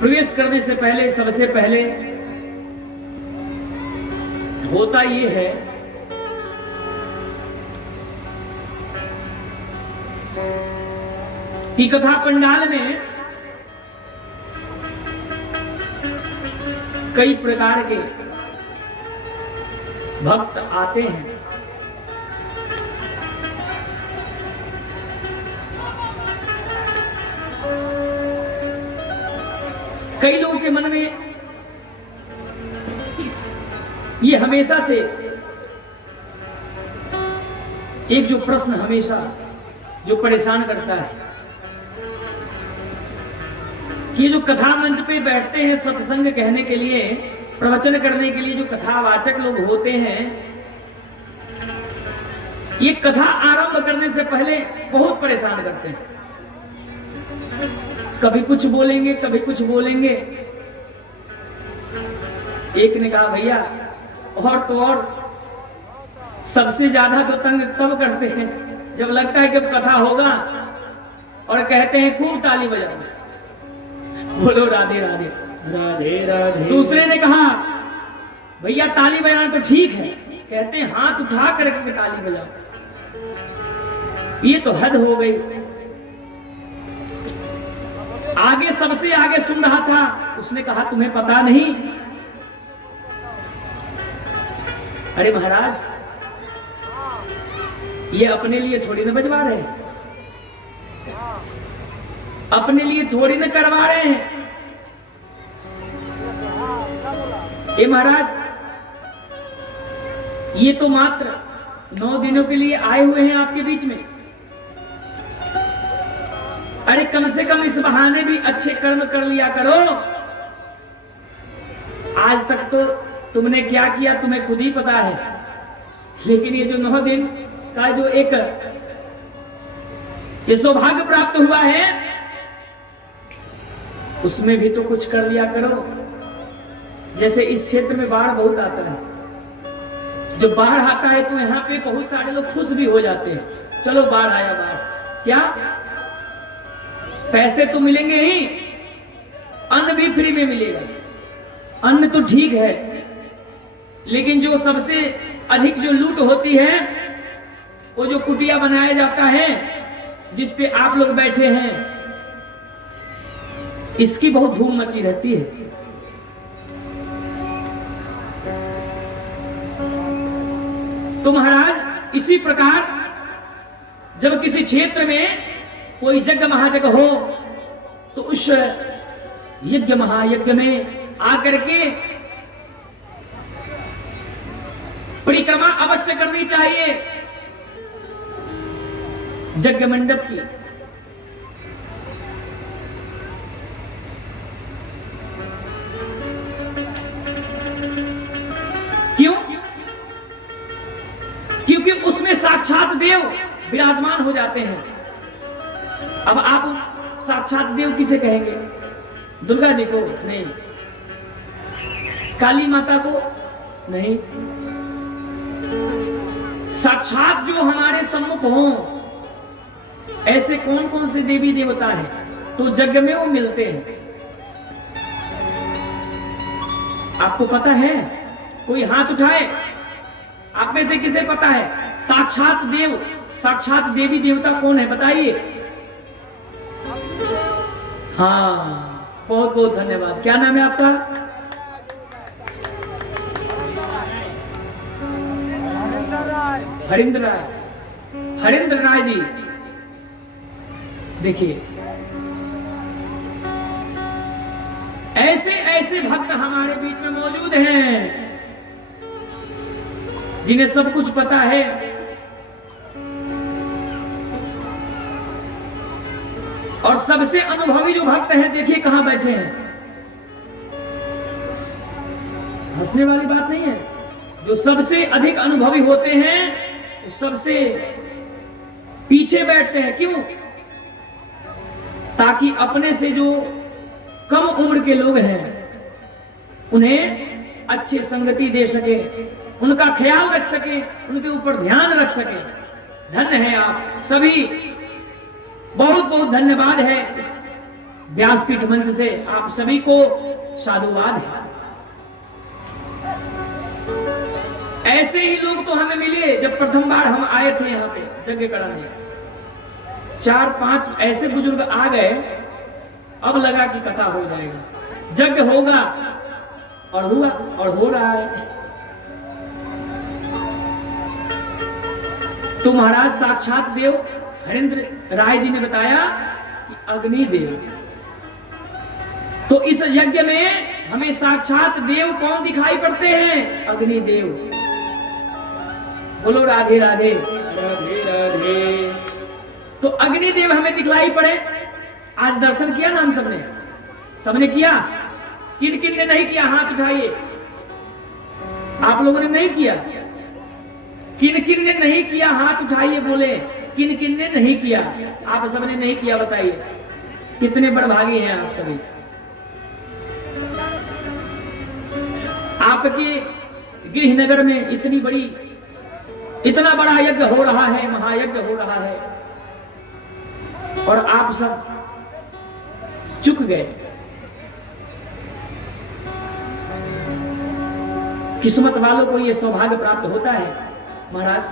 प्रवेश करने से पहले सबसे पहले होता ये है कि कथा पंडाल में कई प्रकार के भक्त आते हैं। कई लोगों के मन में ये हमेशा से एक जो प्रश्न हमेशा जो परेशान करता है कि जो कथा मंच पे बैठते हैं सत्संग कहने के लिए, प्रवचन करने के लिए जो कथावाचक लोग होते हैं, ये कथा आरंभ करने से पहले बहुत परेशान करते हैं। कभी कुछ बोलेंगे, कभी कुछ बोलेंगे। एक ने कहा भैया और तो और सबसे ज्यादा तो तंग तब करते हैं जब लगता है कि अब कथा होगा और कहते हैं खूब ताली बजाओ, बोलो राधे राधे राधे राधे। दूसरे ने कहा भैया ताली बजाना तो ठीक है, कहते हैं हाथ उठा करके ताली बजाओ। ये तो हद हो गई। आगे सबसे आगे सुन रहा था, उसने कहा तुम्हें पता नहीं? अरे महाराज ये अपने लिए थोड़ी ना बजवा रहे हैं, अपने लिए थोड़ी ना करवा रहे हैं। ये महाराज ये तो मात्र 9 दिनों के लिए आए हुए हैं आपके बीच में। अरे कम से कम इस बहाने भी अच्छे कर्म कर लिया करो। आज तक तो तुमने क्या किया तुम्हें खुद ही पता है, लेकिन ये जो 9 दिन का जो एक ये सौभाग्य प्राप्त हुआ है उसमें भी तो कुछ कर लिया करो। जैसे इस क्षेत्र में बाढ़ बहुत आता है, जब बाढ़ आता है तो यहाँ पे बहुत सारे लोग खुश भी हो जाते हैं, चलो बाढ़ आया। बाढ़ क्या पैसे तो मिलेंगे ही, अन्न भी फ्री में मिलेगा। अन्न तो ठीक है, लेकिन जो सबसे अधिक जो लूट होती है वो जो कुटिया बनाया जाता है जिस पे आप लोग बैठे हैं, इसकी बहुत धूम मची रहती है। तो महाराज इसी प्रकार जब किसी क्षेत्र में कोई यज्ञ महायज्ञ हो तो उस यज्ञ महायज्ञ में आकर के परिक्रमा अवश्य करनी चाहिए यज्ञ मंडप की। क्यों? क्योंकि उसमें साक्षात देव विराजमान हो जाते हैं। अब आप साक्षात देव किसे कहेंगे? दुर्गा जी को नहीं, काली माता को नहीं, साक्षात जो हमारे सम्मुख हों ऐसे कौन कौन से देवी देवता हैं तो यज्ञ में वो मिलते हैं। आपको पता है? कोई हाथ उठाए, आप में से किसे पता है साक्षात देव, साक्षात देवी देवता कौन है बताइए। हाँ बहुत बहुत धन्यवाद। क्या नाम है आपका? हरिंद्र राय। हरिंद्र राय जी, देखिए ऐसे ऐसे भक्त हमारे बीच में मौजूद हैं जिन्हें सब कुछ पता है। और सबसे अनुभवी जो भक्त हैं देखिए कहां बैठे हैं। हंसने वाली बात नहीं है। जो सबसे अधिक अनुभवी होते हैं वो सबसे पीछे बैठते हैं। क्यों? ताकि अपने से जो कम उम्र के लोग हैं उन्हें अच्छी संगति दे सके, उनका ख्याल रख सके, उनके ऊपर ध्यान रख सके। धन्य है आप सभी, बहुत बहुत धन्यवाद है इस व्यासपीठ मंच से आप सभी को साधुवाद है। ऐसे ही लोग तो हमें मिले जब प्रथम बार हम आए थे यहाँ पे यज्ञ कराने। 4-5 ऐसे बुजुर्ग आ गए, अब लगा कि कथा हो जाएगा, यज्ञ होगा, और हुआ और हो रहा है। तो महाराज साक्षात देव हरेंद्र राय जी ने बताया कि अग्निदेव। तो इस यज्ञ में हमें साक्षात देव कौन दिखाई पड़ते हैं? अग्निदेव। बोलो राधे राधे राधे राधे। तो अग्निदेव हमें दिखलाई पड़े। आज दर्शन किया ना हम सबने? सबने किया? किन किन ने नहीं किया हाथ उठाइए। आप लोगों ने नहीं किया? किन किन ने नहीं किया हाथ उठाइए, बोले किन किन ने नहीं किया। आप सबने नहीं किया, बताइए कितने बड़भागी हैं आप सभी। आपके गृहनगर में इतना बड़ा यज्ञ हो रहा है, महायज्ञ हो रहा है, और आप सब चुक गए। किस्मत वालों को यह सौभाग्य प्राप्त होता है महाराज।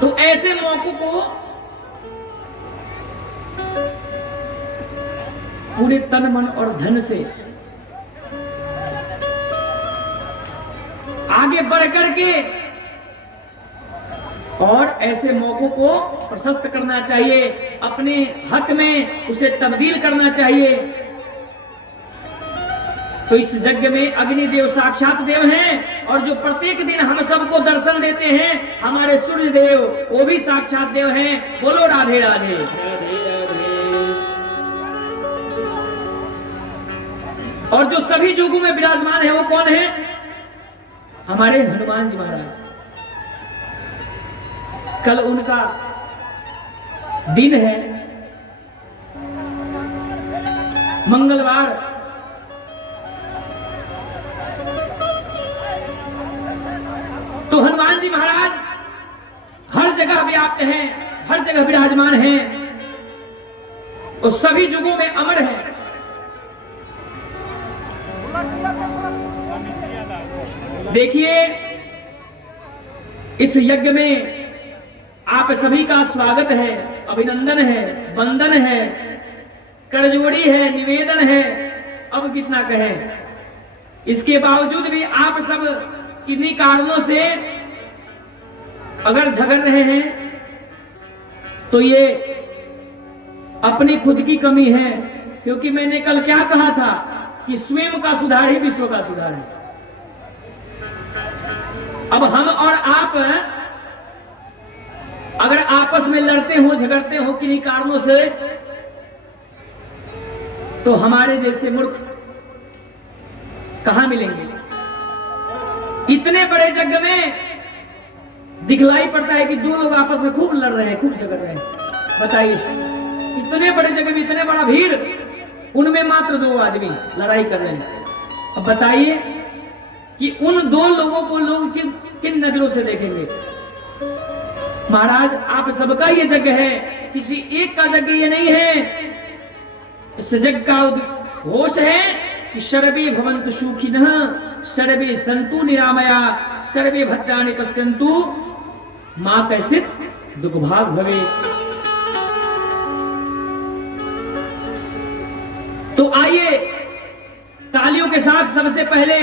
तो ऐसे मौकों को पूरे तन मन और धन से आगे बढ़ करके और ऐसे मौकों को प्रशस्त करना चाहिए, अपने हक में उसे तब्दील करना चाहिए। तो इस यज्ञ में अग्निदेव साक्षात देव हैं, और जो प्रत्येक दिन हम सबको दर्शन देते हैं हमारे सूर्य देव, वो भी साक्षात देव हैं। बोलो राधे राधे राधे राधे। और जो सभी युगों में विराजमान है वो कौन है? हमारे हनुमान जी महाराज। कल उनका दिन है, मंगलवार। तो हनुमान जी महाराज हर जगह व्याप्त हैं, हर जगह विराजमान हैं, और सभी युगों में अमर हैं। देखिए इस यज्ञ में आप सभी का स्वागत है, अभिनंदन है, वंदन है, करजोड़ी है, निवेदन है। अब कितना कहें। इसके बावजूद भी आप सब किन्हीं कारणों से अगर झगड़ रहे हैं तो ये अपनी खुद की कमी है, क्योंकि मैंने कल क्या कहा था कि स्वयं का सुधार ही विश्व का सुधार है। अब हम और आप अगर आपस में लड़ते हो, झगड़ते हो किन्हीं कारणों से, तो हमारे जैसे मूर्ख कहां मिलेंगे। इतने बड़े यज्ञ में दिखलाई पड़ता है कि दो लोग आपस में खूब लड़ रहे हैं, खूब झगड़ रहे हैं। बताइए इतने बड़े जगह में इतने बड़ा भीड़, उनमें मात्र 2 आदमी लड़ाई कर रहे हैं। अब बताइए कि उन 2 लोगों को लोग किन नजरों से देखेंगे। महाराज आप सबका ये यज्ञ है, किसी एक का यज्ञ ये नहीं है। इस यज्ञ का घोष है कि सर्वे भवन्तु सुखिनः, सर्वे सन्तु निरामया, सर्वे भद्राणि पश्यन्तु मा कश्चित् दुःखभाग् भवेत्। तो आइए तालियों के साथ सबसे पहले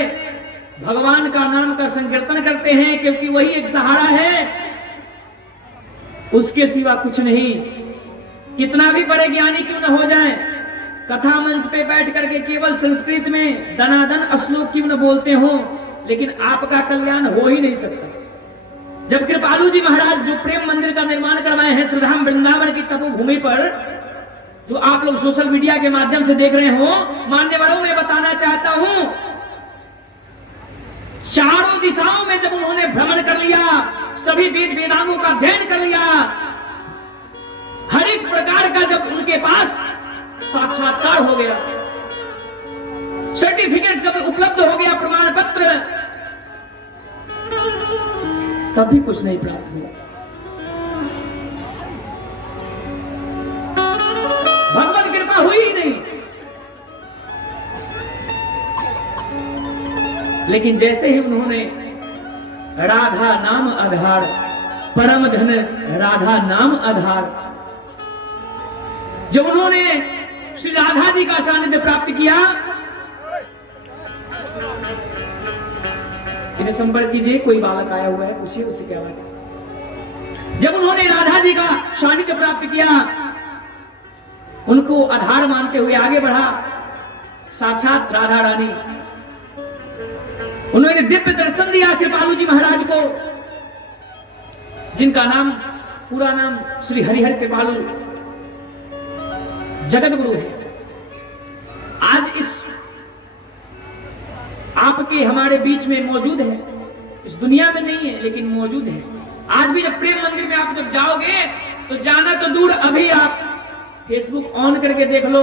भगवान का नाम का संकीर्तन करते हैं, क्योंकि वही एक सहारा है, उसके सिवा कुछ नहीं। कितना भी बड़े ज्ञानी क्यों न हो जाएं, कथा मंच पे बैठ करके केवल संस्कृत में दनादन श्लोक क्यों न बोलते हो, लेकिन आपका कल्याण हो ही नहीं सकता। जब कृपालु जी महाराज जो प्रेम मंदिर का निर्माण करवाए हैं श्रीधाम वृंदावन की तपोभूमि पर, जो आप लोग सोशल मीडिया के माध्यम से देख रहे हो, मानने वालों मैं बताना चाहता हूं, चारों दिशाओं में जब उन्होंने भ्रमण कर लिया, सभी वेद वेदांगों का अध्ययन कर लिया, हर एक प्रकार का जब उनके पास साक्षात्कार हो गया, सर्टिफिकेट जब उपलब्ध हो गया, प्रमाण पत्र, तभी कुछ नहीं प्राप्त हुआ। लेकिन जैसे ही उन्होंने राधा नाम आधार, परम धन राधा नाम आधार, जब उन्होंने श्री राधा जी का सानिध्य प्राप्त किया, इन्हें संपर्क कीजिए, कोई बालक आया हुआ है, पूछिए उसे क्या बात है। जब उन्होंने राधा जी का सानिध्य प्राप्त किया, उनको आधार मानते हुए आगे बढ़ा साक्षात राधा रानी। उन्होंने दिव्य दर्शन दिया कृपालु जी महाराज को, जिनका नाम, पूरा नाम श्री हरिहर कृपालु जगत गुरु है। आज इस आपके हमारे बीच में मौजूद है, इस दुनिया में नहीं है लेकिन मौजूद है। आज भी जब प्रेम मंदिर में आप जब जाओगे तो जाना तो दूर, अभी आप फेसबुक ऑन करके देख लो,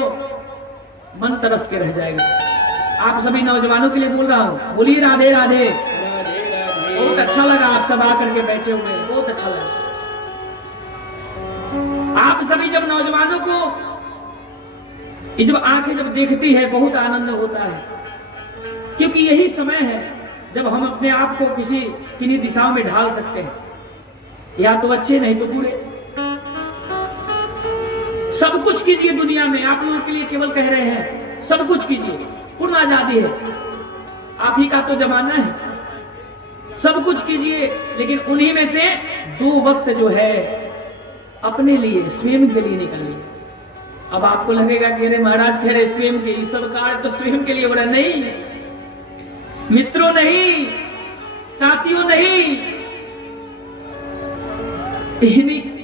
मन तरस के रह जाएगा। आप सभी नौजवानों के लिए बोल रहा हूं, बोलिए राधे राधे। बहुत अच्छा लगा आप सब आकर के बैठे हुए, बहुत अच्छा लगा। आप सभी जब नौजवानों को ये जब आंखें जब देखती है, बहुत आनंद होता है, क्योंकि यही समय है जब हम अपने आप को किन्हीं दिशाओं में ढाल सकते हैं, या तो अच्छे नहीं तो बुरे। सब कुछ कीजिए दुनिया में, आप लोगों के लिए केवल कह रहे हैं, सब कुछ कीजिए, पूर्ण आजादी है, आप ही का तो जमाना है, सब कुछ कीजिए, लेकिन उन्हीं में से 2 वक्त जो है अपने लिए, स्वयं के लिए निकालिए। अब आपको लगेगा कि अरे महाराज कह रहे स्वयं के, सब कार्य तो स्वयं के लिए, बोला नहीं, मित्रों नहीं, साथियों नहीं,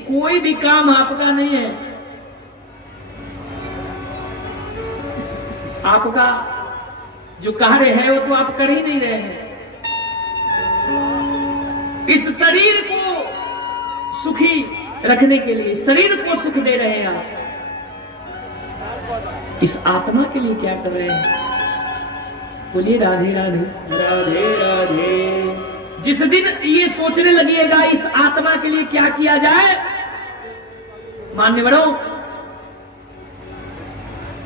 कोई भी काम आपका नहीं है। आपका जो कार्य है वो तो आप कर ही नहीं रहे हैं। इस शरीर को सुखी रखने के लिए, शरीर को सुख दे रहे हैं आप, इस आत्मा के लिए क्या कर रहे हैं? बोलिए राधे राधे राधे राधे। जिस दिन ये सोचने लगिएगा इस आत्मा के लिए क्या किया जाए, मान्य बड़ो,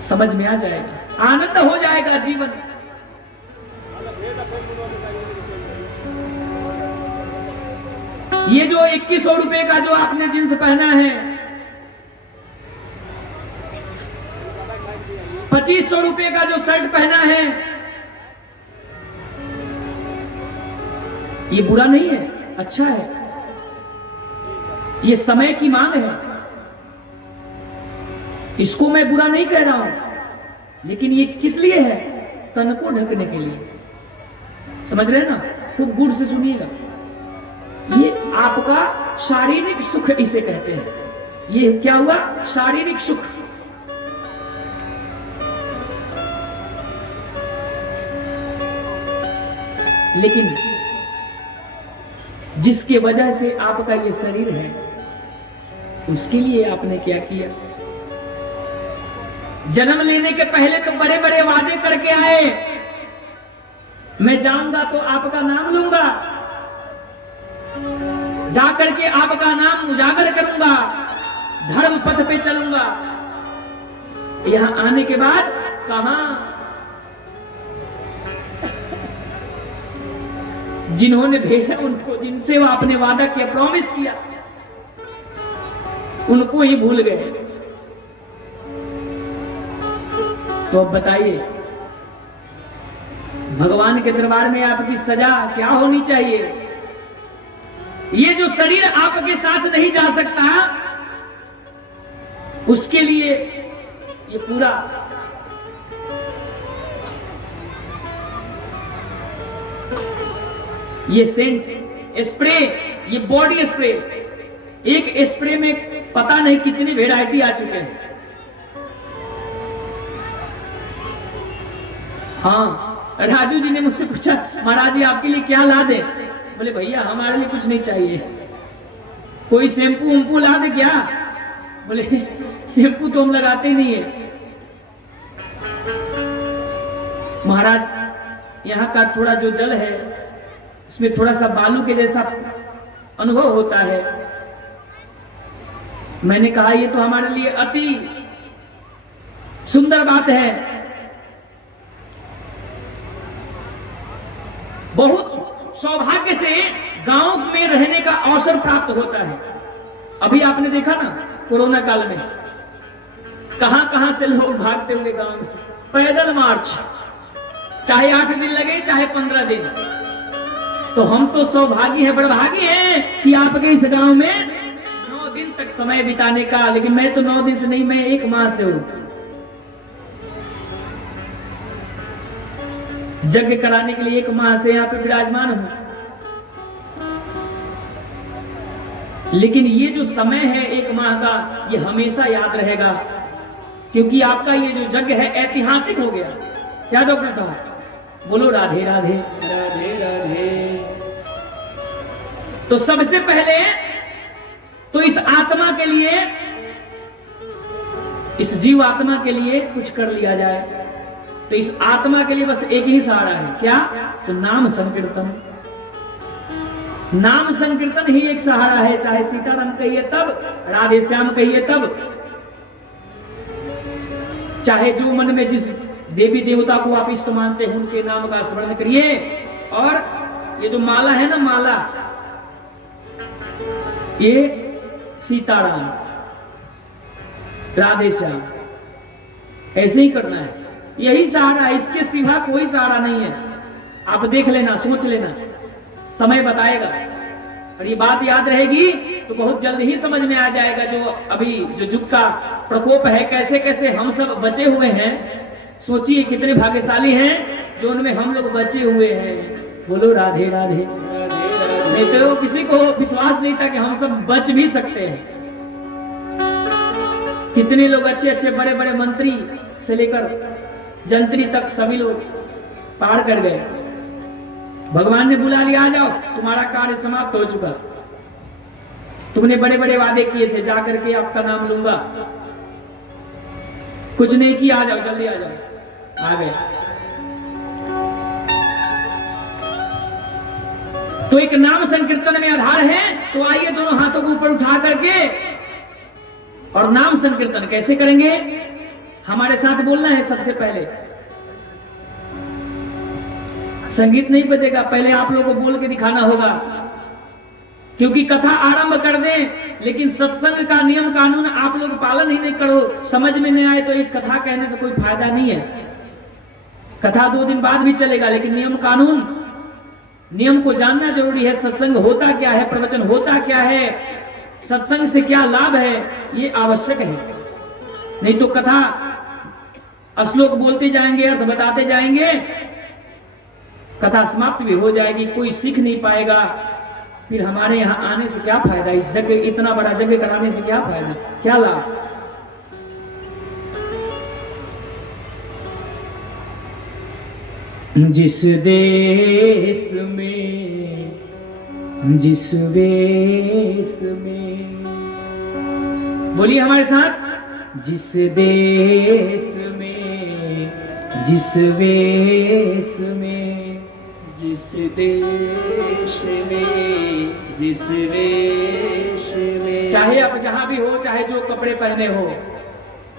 समझ में आ जाएगा, आनंद हो जाएगा जीवन। ये जो 2100 रुपए का जो आपने जींस पहना है, 2500 रुपए का जो शर्ट पहना है, ये बुरा नहीं है, अच्छा है। ये समय की मांग है, इसको मैं बुरा नहीं कह रहा हूं, लेकिन ये किस लिए है? तन को ढकने के लिए। समझ रहे हैं ना? खूब गुड़ से सुनिएगा। ये आपका शारीरिक सुख इसे कहते हैं। ये क्या हुआ? शारीरिक सुख। लेकिन जिसके वजह से आपका ये शरीर है, उसके लिए आपने क्या किया? जन्म लेने के पहले तो बड़े बड़े वादे करके आए, मैं जाऊंगा तो आपका नाम लूंगा, जाकर के आपका नाम उजागर करूंगा, धर्म पथ पे चलूंगा। यहां आने के बाद कहां? जिन्होंने भेजा उनको, जिनसे वो आपने वादा किया, प्रॉमिस किया, उनको ही भूल गए। तो अब बताइए, भगवान के दरबार में आपकी सजा क्या होनी चाहिए? ये जो शरीर आपके साथ नहीं जा सकता, उसके लिए ये पूरा ये सेंट स्प्रे, ये बॉडी स्प्रे, एक स्प्रे में पता नहीं कितनी वेराइटी आ चुके हैं। हाँ, राजू जी ने मुझसे पूछा, महाराज जी आपके लिए क्या ला दे? बोले भैया हमारे लिए कुछ नहीं चाहिए, कोई शैम्पू उम्पू ला दे क्या? बोले शैम्पू तो हम लगाते ही नहीं है। महाराज यहाँ का थोड़ा जो जल है उसमें थोड़ा सा बालू के जैसा अनुभव होता है। मैंने कहा ये तो हमारे लिए अति सुंदर बात है। बहुत सौभाग्य से गांव में रहने का अवसर प्राप्त होता है। अभी आपने देखा ना कोरोना काल में कहां कहां से लोग भागते हुए गांव में, पैदल मार्च, चाहे 8 दिन लगे चाहे 15 दिन। तो हम तो सौभाग्य है, बड़भागी है कि आपके इस गांव में 9 दिन तक समय बिताने का। लेकिन मैं तो 9 दिन से नहीं, मैं 1 माह से हूं। यज्ञ कराने के लिए 1 माह से यहाँ पे विराजमान हूं। लेकिन ये जो समय है 1 माह का, ये हमेशा याद रहेगा, क्योंकि आपका ये जो यज्ञ है ऐतिहासिक हो गया। क्या डॉक्टर साहब? बोलो राधे राधे राधे राधे। तो सबसे पहले तो इस आत्मा के लिए, इस जीव आत्मा के लिए कुछ कर लिया जाए। तो इस आत्मा के लिए बस एक ही सहारा है, क्या? तो नाम संकीर्तन। नाम संकीर्तन ही एक सहारा है, चाहे सीताराम कहिए तब, राधे श्याम कहिए तब, चाहे जो मन में जिस देवी देवता को आप इष्ट मानते हैं उनके नाम का स्मरण करिए। और ये जो माला है ना, माला, ये सीताराम राधे श्याम ऐसे ही करना है, यही सहारा है, इसके सिवा कोई सहारा नहीं है। आप देख लेना, सोच लेना, समय बताएगा। और ये बात याद रहेगी तो बहुत जल्द ही समझ में आ जाएगा जो अभी जो युग का प्रकोप है, कैसे कैसे हम सब बचे हुए हैं। सोचिए कितने भाग्यशाली हैं जो उनमें हम लोग बचे हुए हैं। बोलो राधे राधे। नहीं तो किसी को विश्वास नहीं था कि हम सब बच भी सकते हैं। कितने लोग अच्छे अच्छे बड़े बड़े मंत्री से लेकर जंत्री तक सभी लोग पार कर गए। भगवान ने बुला लिया, आ जाओ, तुम्हारा कार्य समाप्त हो चुका, तुमने बड़े बड़े वादे किए थे, जाकर के आपका नाम लूंगा, कुछ नहीं किया, आ जाओ, जल्दी आ जाओ। आ गए। तो एक नाम संकीर्तन में आधार है। तो आइए दोनों हाथों को ऊपर उठा करके और नाम संकीर्तन कैसे करेंगे, हमारे साथ बोलना है। सबसे पहले संगीत नहीं बजेगा, पहले आप लोगों को बोल के दिखाना होगा, क्योंकि कथा आरंभ कर दें लेकिन सत्संग का नियम कानून आप लोग पालन ही नहीं करो, समझ में नहीं आए तो एक कथा कहने से कोई फायदा नहीं है। कथा 2 दिन बाद भी चलेगा, लेकिन नियम कानून, नियम को जानना जरूरी है। सत्संग होता क्या है, प्रवचन होता क्या है, सत्संग से क्या लाभ है, ये आवश्यक है। नहीं तो कथा श्लोक बोलते जाएंगे, अर्थ बताते जाएंगे, कथा समाप्त भी हो जाएगी, कोई सीख नहीं पाएगा। फिर हमारे यहाँ आने से क्या फायदा, इस जगह इतना बड़ा जगह कराने से क्या फायदा, क्या लाभ। जिस देश में, जिस वेश में, बोलिए हमारे साथ, जिस देश में, जिस वेश में, जिस देश में, जिस वेश में, चाहे आप जहां भी हो, चाहे जो कपड़े पहने हो,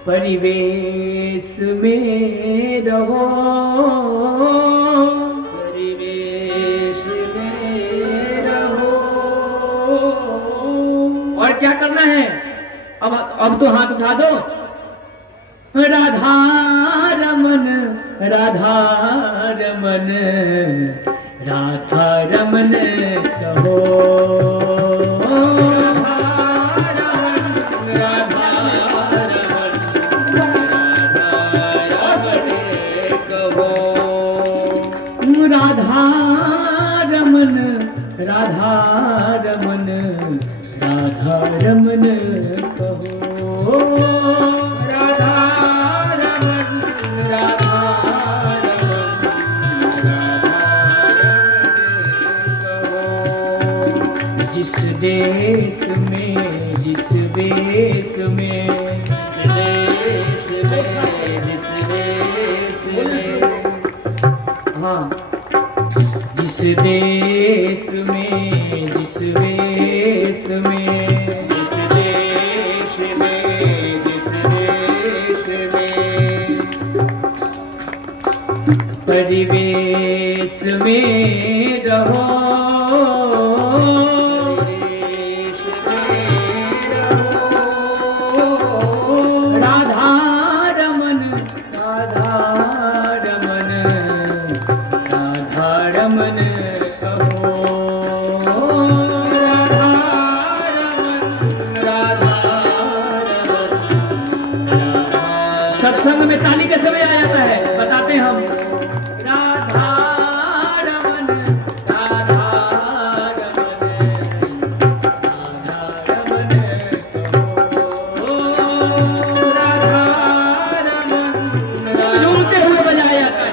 परिवेश में रहो, परिवेश में रहो। और क्या करना है, अब तो हाथ उठा दो। राधा रमन, राधा रमन, राधा रमन कहो, राधा रमन, राधा रमन, राधा रमन कहो, राधा रमन, राधा रमन, राधा रमन कहो। जिस देश में, जिस वेश में, जिस देश में, जिस देश में, हाँ, जिस देश में, जिस वेश में, जिस देश में, जिस देश में, परिवेश में रहो, राधा रमन, राधा रमन, राधा रमन कहो, सत्संग में ताली के समय आ जाता है, बताते हैं हम। राधा रमन, राधा रमन, राधा रमन कहो, राधा रमन, झूमते हुए बजाया जाता है,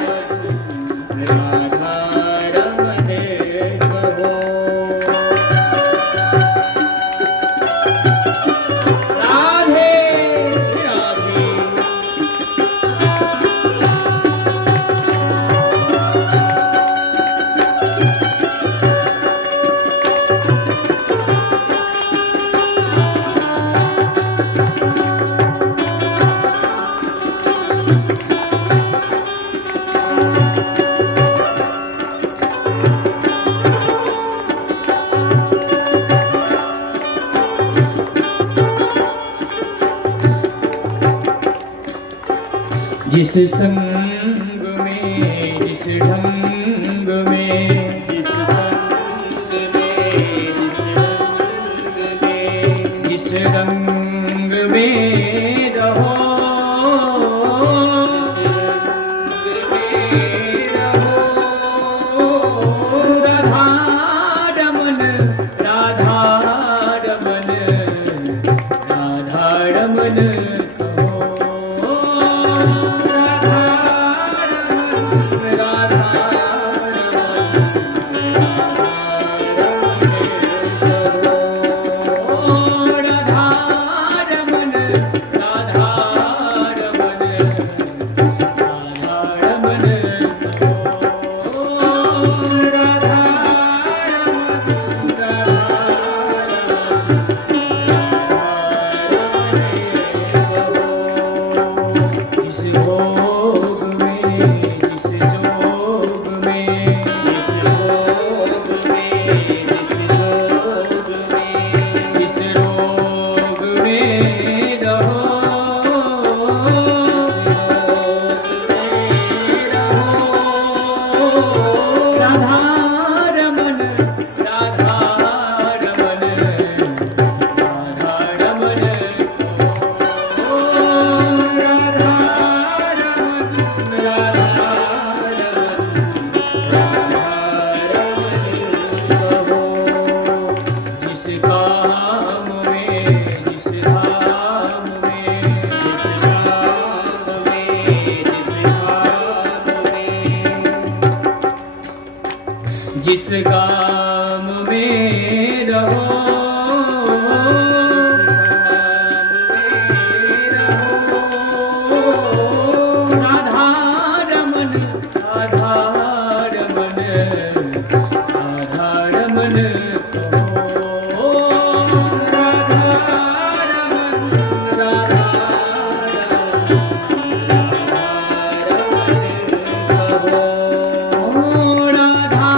राधा रमन कहो, राधे जिस संग में, जिस ढंग में, जिस संग में, जिस रंग में रहो, राधा रमन, राधा रमन, राधा रमन जिस काम में रहो, राधा रमन, राधा रमन, राधा रमन कहो, राधा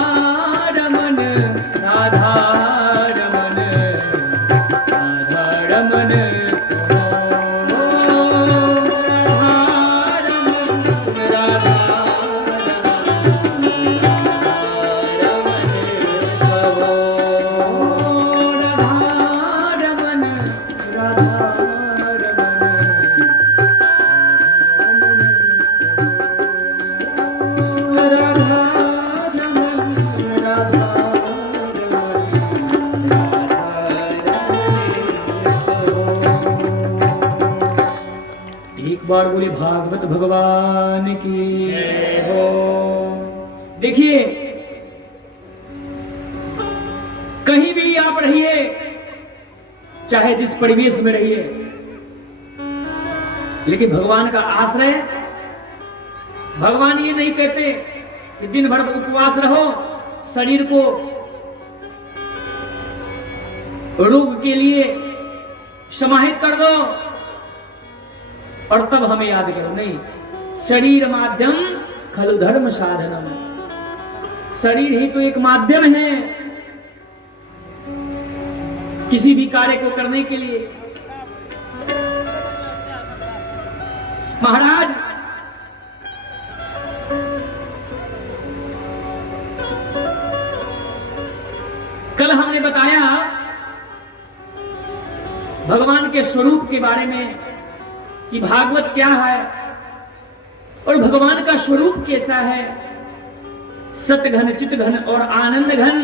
रमन, राधा बार बोले भागवत भगवान की जय हो। देखिए कहीं भी आप रहिए, चाहे जिस परिवेश में रहिए, लेकिन भगवान का आश्रय, भगवान ये नहीं कहते कि दिन भर उपवास रहो, शरीर को रोग के लिए समाहित कर दो और तब हमें याद करो। नहीं, शरीर माध्यम खलु धर्म साधनम, शरीर ही तो एक माध्यम है किसी भी कार्य को करने के लिए। महाराज कल हमने बताया भगवान के स्वरूप के बारे में कि भागवत क्या है और भगवान का स्वरूप कैसा है। सतघन चितघन और आनंद घन,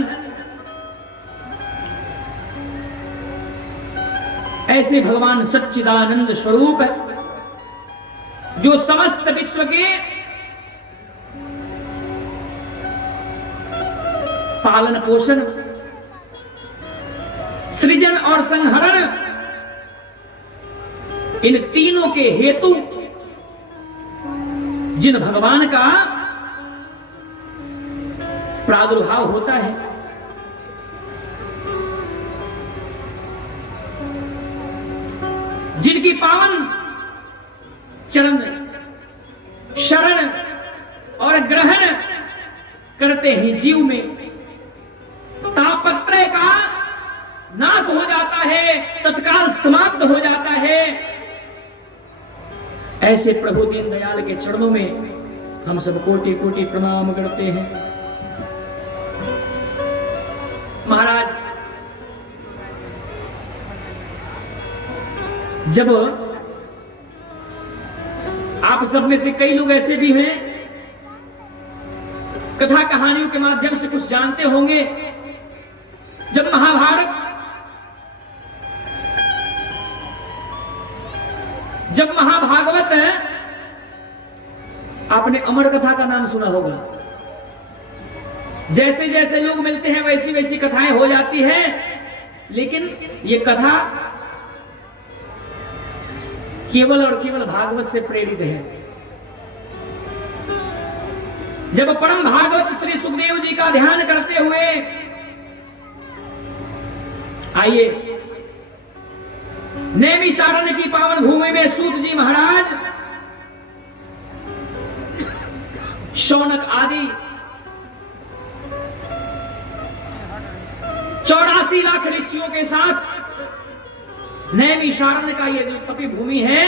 ऐसे भगवान सच्चिदानंद स्वरूप है जो समस्त विश्व के पालन पोषण, सृजन और संहरण, इन तीनों के हेतु जिन भगवान का प्रादुर्भाव होता है, जिनकी पावन चरण शरण और ग्रहण करते हैं जीव में तापत्रय का नाश हो जाता है, तत्काल समाप्त हो जाता है। ऐसे प्रभु दीन दयाल के चरणों में हम सब कोटि कोटि प्रणाम करते हैं। महाराज जब आप सब में से कई लोग ऐसे भी हैं कथा कहानियों के माध्यम से कुछ जानते होंगे, जब महाभागवत आपने अमर कथा का नाम सुना होगा। जैसे जैसे लोग मिलते हैं वैसी वैसी कथाएं हो जाती हैं, लेकिन ये कथा केवल और केवल भागवत से प्रेरित है। जब परम भागवत श्री सुखदेव जी का ध्यान करते हुए आइए नैमिषारण्य की पावन भूमि में सूत जी महाराज शौनक आदि 84 लाख ऋषियों के साथ नैमिषारण्य का ये जो तपी भूमि है,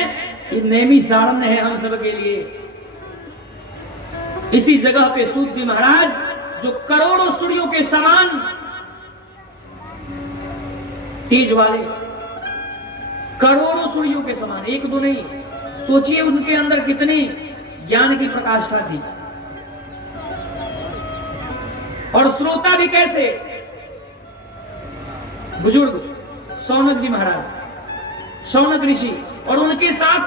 ये नैमिषारण्य है हम सब के लिए। इसी जगह पे सूत जी महाराज जो करोड़ों सूर्यों के समान तेज वाले, करोड़ों सूर्यों के समान, एक दो नहीं, सोचिए उनके अंदर कितनी ज्ञान की प्रकाष्ठा थी। और श्रोता भी कैसे, बुजुर्ग शौनक जी महाराज, शौनक ऋषि और उनके साथ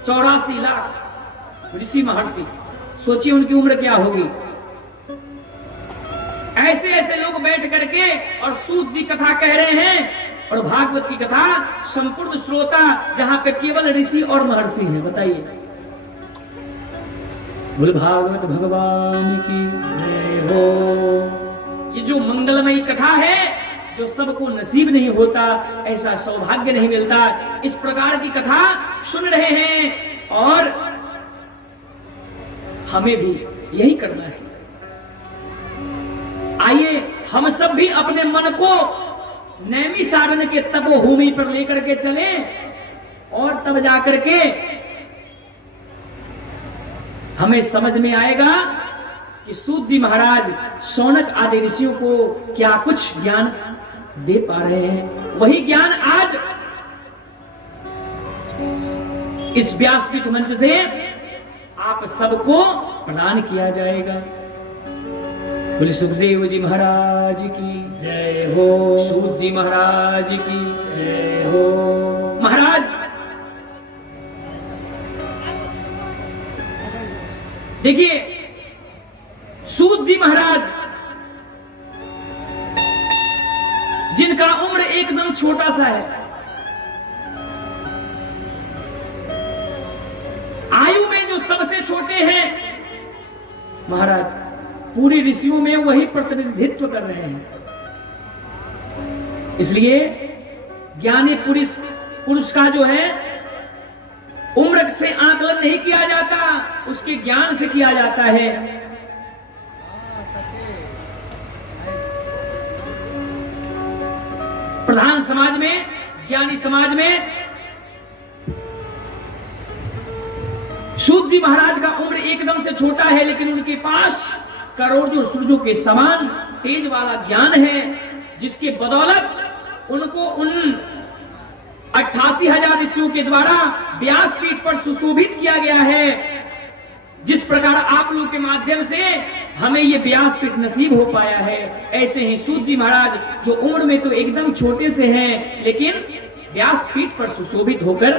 84 लाख ऋषि महर्षि, सोचिए उनकी उम्र क्या होगी। ऐसे ऐसे लोग बैठ करके और सूत जी कथा कह रहे हैं और भागवत की कथा संपूर्ण श्रोता, जहां पे केवल ऋषि और महर्षि हैं। बताइए, बोल भागवत भगवान की जय हो। ये जो मंगलमयी कथा है, जो सबको नसीब नहीं होता, ऐसा सौभाग्य नहीं मिलता, इस प्रकार की कथा सुन रहे हैं और हमें भी यही करना है। आइए हम सब भी अपने मन को नैमिषारण्य के तपोभूमि पर लेकर के चले और तब जाकर के हमें समझ में आएगा कि सूत जी महाराज शौनक आदि ऋषियों को क्या कुछ ज्ञान दे पा रहे हैं। वही ज्ञान आज इस व्यासपीठ मंच से आप सबको प्रदान किया जाएगा। बोले सुखदेव जी महाराज की जय हो, सूत जी महाराज की जय हो। महाराज देखिए, सूत जी महाराज जिनका उम्र एकदम छोटा सा है, आयु में जो सबसे छोटे हैं महाराज, पूरी ऋषियों में वही प्रतिनिधित्व कर रहे हैं। इसलिए ज्ञानी पुरुष का जो है उम्र से आकलन नहीं किया जाता, उसके ज्ञान से किया जाता है। प्रधान समाज में, ज्ञानी समाज में सूत जी महाराज का उम्र एकदम से छोटा है, लेकिन उनके पास करोड़ों सूरजों के समान तेज वाला ज्ञान है, जिसके बदौलत उनको उन 88,000 ऋषियों के द्वारा व्यासपीठ पर सुशोभित किया गया है। जिस प्रकार आप लोग के माध्यम से हमें ये व्यासपीठ नसीब हो पाया है, ऐसे ही सूत जी महाराज जो उम्र में तो एकदम छोटे से हैं, लेकिन व्यासपीठ पर सुशोभित होकर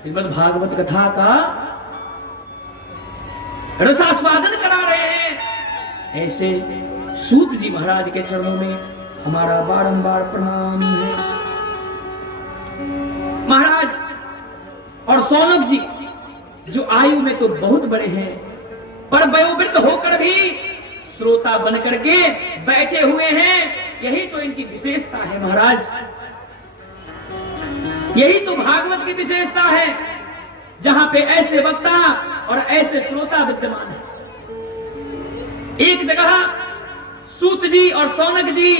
श्रीमद् भागवत कथा का रसास्वादन करा रहे हैं। ऐसे सूत जी महाराज के चरणों में हमारा बारंबार प्रणाम है। महाराज और सौनक जी जो आयु में तो बहुत बड़े हैं, पर वयोवृद्ध होकर भी श्रोता बनकर के बैठे हुए हैं। यही तो इनकी विशेषता है महाराज, यही तो भागवत की विशेषता है, जहां पे ऐसे वक्ता और ऐसे श्रोता विद्यमान है। एक जगह सूत जी और सौनक जी,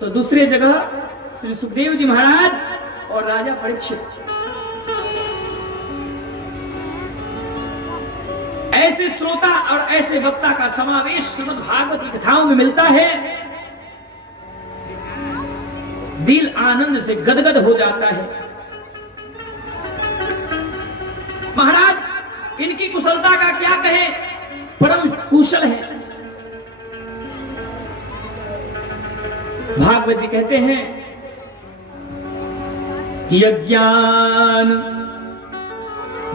तो दूसरी जगह श्री सुखदेव जी महाराज और राजा परीक्षित। ऐसे श्रोता और ऐसे वक्ता का समावेश श्रीमद् भागवत की कथाओं में मिलता है। दिल आनंद से गदगद हो जाता है। महाराज इनकी कुशलता का क्या कहें, परम कुशल है। भागवत जी कहते हैं कि अज्ञान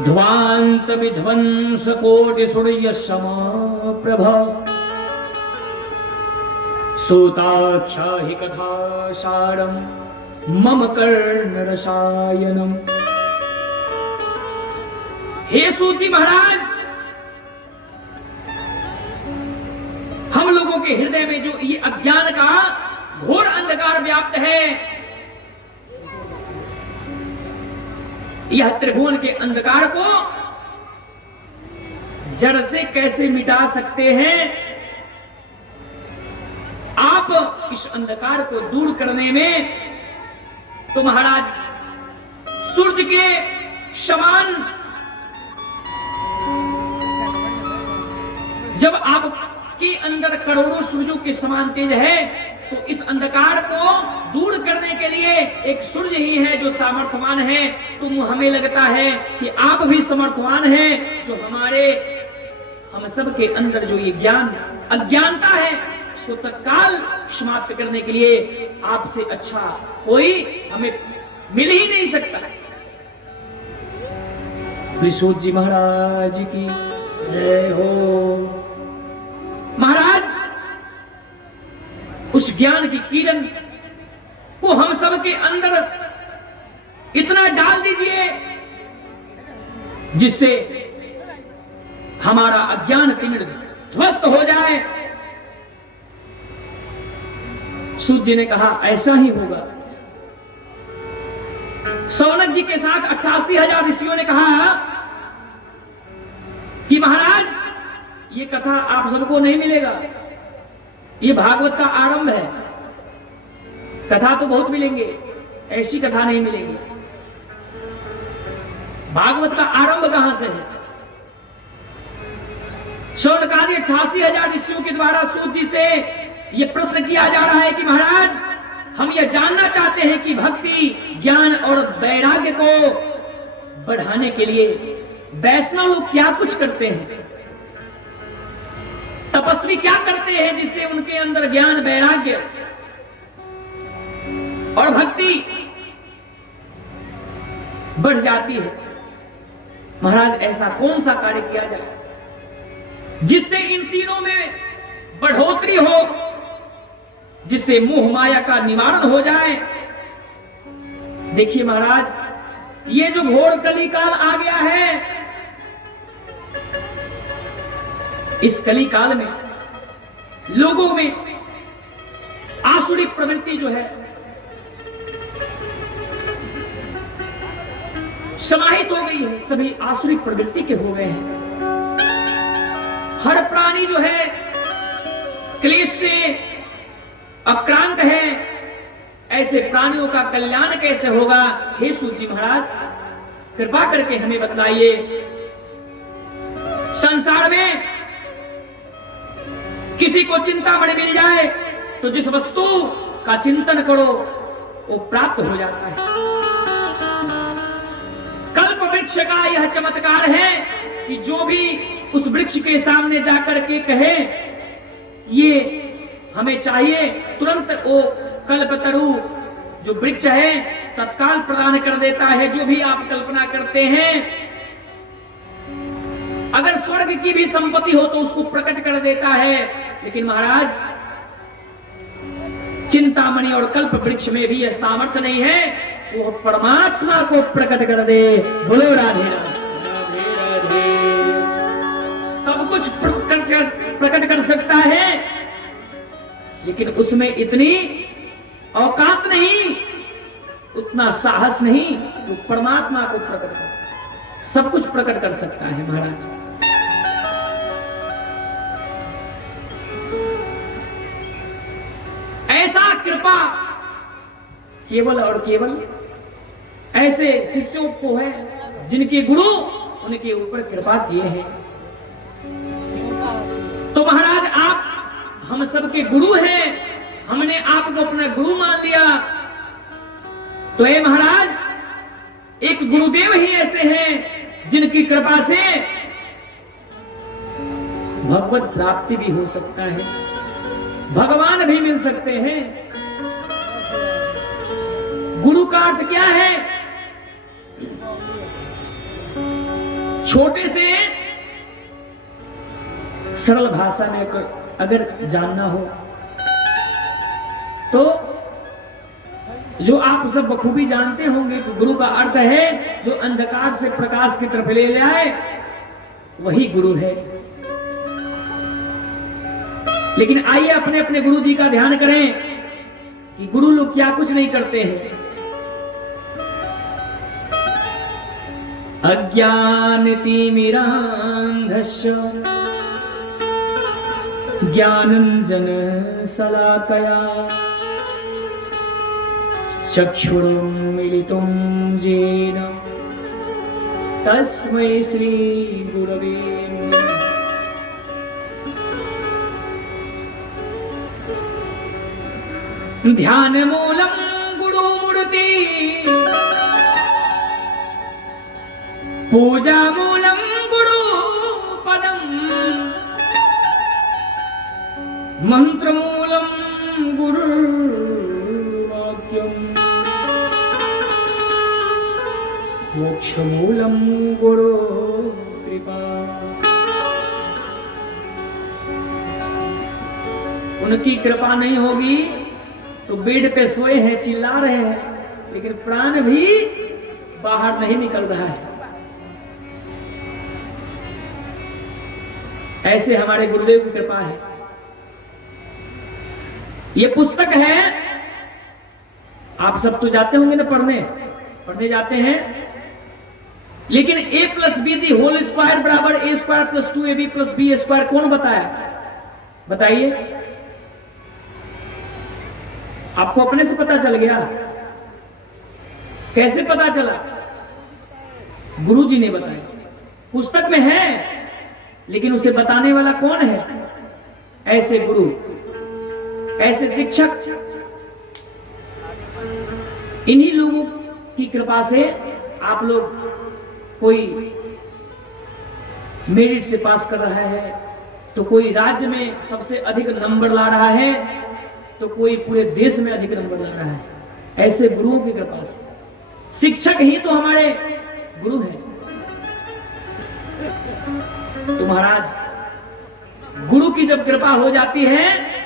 ध्वांत विध्वंस कोटि सूर्य समाप्रभा सोताख्या हि कथा सारम मम कर्ण रसायनम। हे सूत जी महाराज, हम लोगों के हृदय में जो ये अज्ञान का घोर अंधकार व्याप्त है, यह त्रिभुवन के अंधकार को जड़ से कैसे मिटा सकते हैं आप? इस अंधकार को दूर करने में तो महाराज सूर्य के समान, जब आपके अंदर करोड़ों सूर्यों के समान तेज है, तो इस अंधकार को दूर करने के लिए एक सूर्य ही है जो सामर्थ्यवान है। तो हमें लगता है कि आप भी समर्थवान हैं, जो हम सब के अंदर जो ये ज्ञान अज्ञानता है, इसको तत्काल समाप्त करने के लिए आपसे अच्छा कोई हमें मिल ही नहीं सकता। सूत जी महाराज की जय हो। महाराज उस ज्ञान की किरण को हम सब के अंदर इतना डाल दीजिए जिससे हमारा अज्ञान तिमिर ध्वस्त हो जाए। सूत जी ने कहा ऐसा ही होगा। सौनक जी के साथ 88,000 ऋषियों ने कहा कि महाराज ये कथा आप सबको नहीं मिलेगा, ये भागवत का आरंभ है। कथा तो बहुत मिलेंगे, ऐसी कथा नहीं मिलेगी। भागवत का आरंभ कहां से है? शौनकादि 88,000 ऋषियों के द्वारा सूत जी से यह प्रश्न किया जा रहा है कि महाराज हम यह जानना चाहते हैं कि भक्ति, ज्ञान और वैराग्य को बढ़ाने के लिए वैष्णव लोग क्या कुछ करते हैं, तपस्वी क्या करते हैं जिससे उनके अंदर ज्ञान, वैराग्य और भक्ति बढ़ जाती है। महाराज ऐसा कौन सा कार्य किया जाए जिससे इन तीनों में बढ़ोतरी हो, जिससे मोह माया का निवारण हो जाए? देखिए महाराज, ये जो घोर कलिकाल आ गया है, इस कलिकाल में लोगों में आसुरी प्रवृत्ति जो है समाहित हो गई है। सभी आसुरी प्रवृत्ति के हो गए हैं। हर प्राणी जो है क्लेश से आक्रांत है। ऐसे प्राणियों का कल्याण कैसे होगा? हे सूत जी महाराज, कृपा करके हमें बतलाइए। संसार में किसी को चिंतामणि मिल जाए तो जिस वस्तु का चिंतन करो वो प्राप्त हो जाता है। कल्प वृक्ष का यह चमत्कार है कि जो भी उस वृक्ष के सामने जाकर के कहे ये हमें चाहिए, तुरंत वो कल्पतरु जो वृक्ष है तत्काल प्रदान कर देता है जो भी आप कल्पना करते हैं। अगर स्वर्ग की भी संपत्ति हो तो उसको प्रकट कर देता है। लेकिन महाराज, चिंतामणि और कल्प वृक्ष में भी यह सामर्थ्य नहीं है वो परमात्मा को प्रकट कर दे। बोलो राधे राधे राधे। सब कुछ प्रकट कर सकता है, लेकिन उसमें इतनी औकात नहीं, उतना साहस नहीं तो परमात्मा को प्रकट कर, सब कुछ प्रकट कर सकता है महाराज। ऐसा कृपा केवल और केवल ऐसे शिष्यों को है जिनके गुरु उनके ऊपर कृपा किए हैं। तो महाराज, आप हम सबके गुरु हैं, हमने आपको अपना गुरु मान लिया, तो ये महाराज, एक गुरुदेव ही ऐसे हैं जिनकी कृपा से भगवत प्राप्ति भी हो सकता है, भगवान भी मिल सकते हैं। गुरु का अर्थ क्या है? छोटे से सरल भाषा में अगर जानना हो तो जो आप सब बखूबी जानते होंगे कि गुरु का अर्थ है जो अंधकार से प्रकाश की तरफ ले आए, वही गुरु है। लेकिन आइए अपने अपने गुरु जी का ध्यान करें कि गुरु लोग क्या कुछ नहीं करते हैं। अज्ञानतिमिरान्धस्य ज्ञानंजन शलाकया चक्षुरुन्मीलितं येन तस्मै श्री गुरवे नमः। ध्यानमूलं गुरुमूर्ति पूजामूलं गुरुपदम् मंत्रमूलं गुरुवाक्यम् मोक्षमूलं गुरु कृपा। उनकी कृपा नहीं होगी तो बेड पे सोए हैं, चिल्ला रहे हैं, लेकिन प्राण भी बाहर नहीं निकल रहा है। ऐसे हमारे गुरुदेव की कृपा है। ये पुस्तक है, आप सब तो जाते होंगे ना पढ़ने जाते हैं, लेकिन a plus B the whole square बराबर a square plus 2ab plus b square कौन बताया? बताइए। आपको अपने से पता चल गया? कैसे पता चला? गुरु जी ने बताया। पुस्तक में है, लेकिन उसे बताने वाला कौन है? ऐसे गुरु, ऐसे शिक्षक। इन्हीं लोगों की कृपा से आप लोग, कोई मेरिट से पास कर रहा है, तो कोई राज्य में सबसे अधिक नंबर ला रहा है, तो कोई पूरे देश में अधिक नंबर ला रहा है। ऐसे गुरुओं की कृपा से। शिक्षक ही तो हमारे गुरु हैं। तो महाराज, गुरु की जब कृपा हो जाती है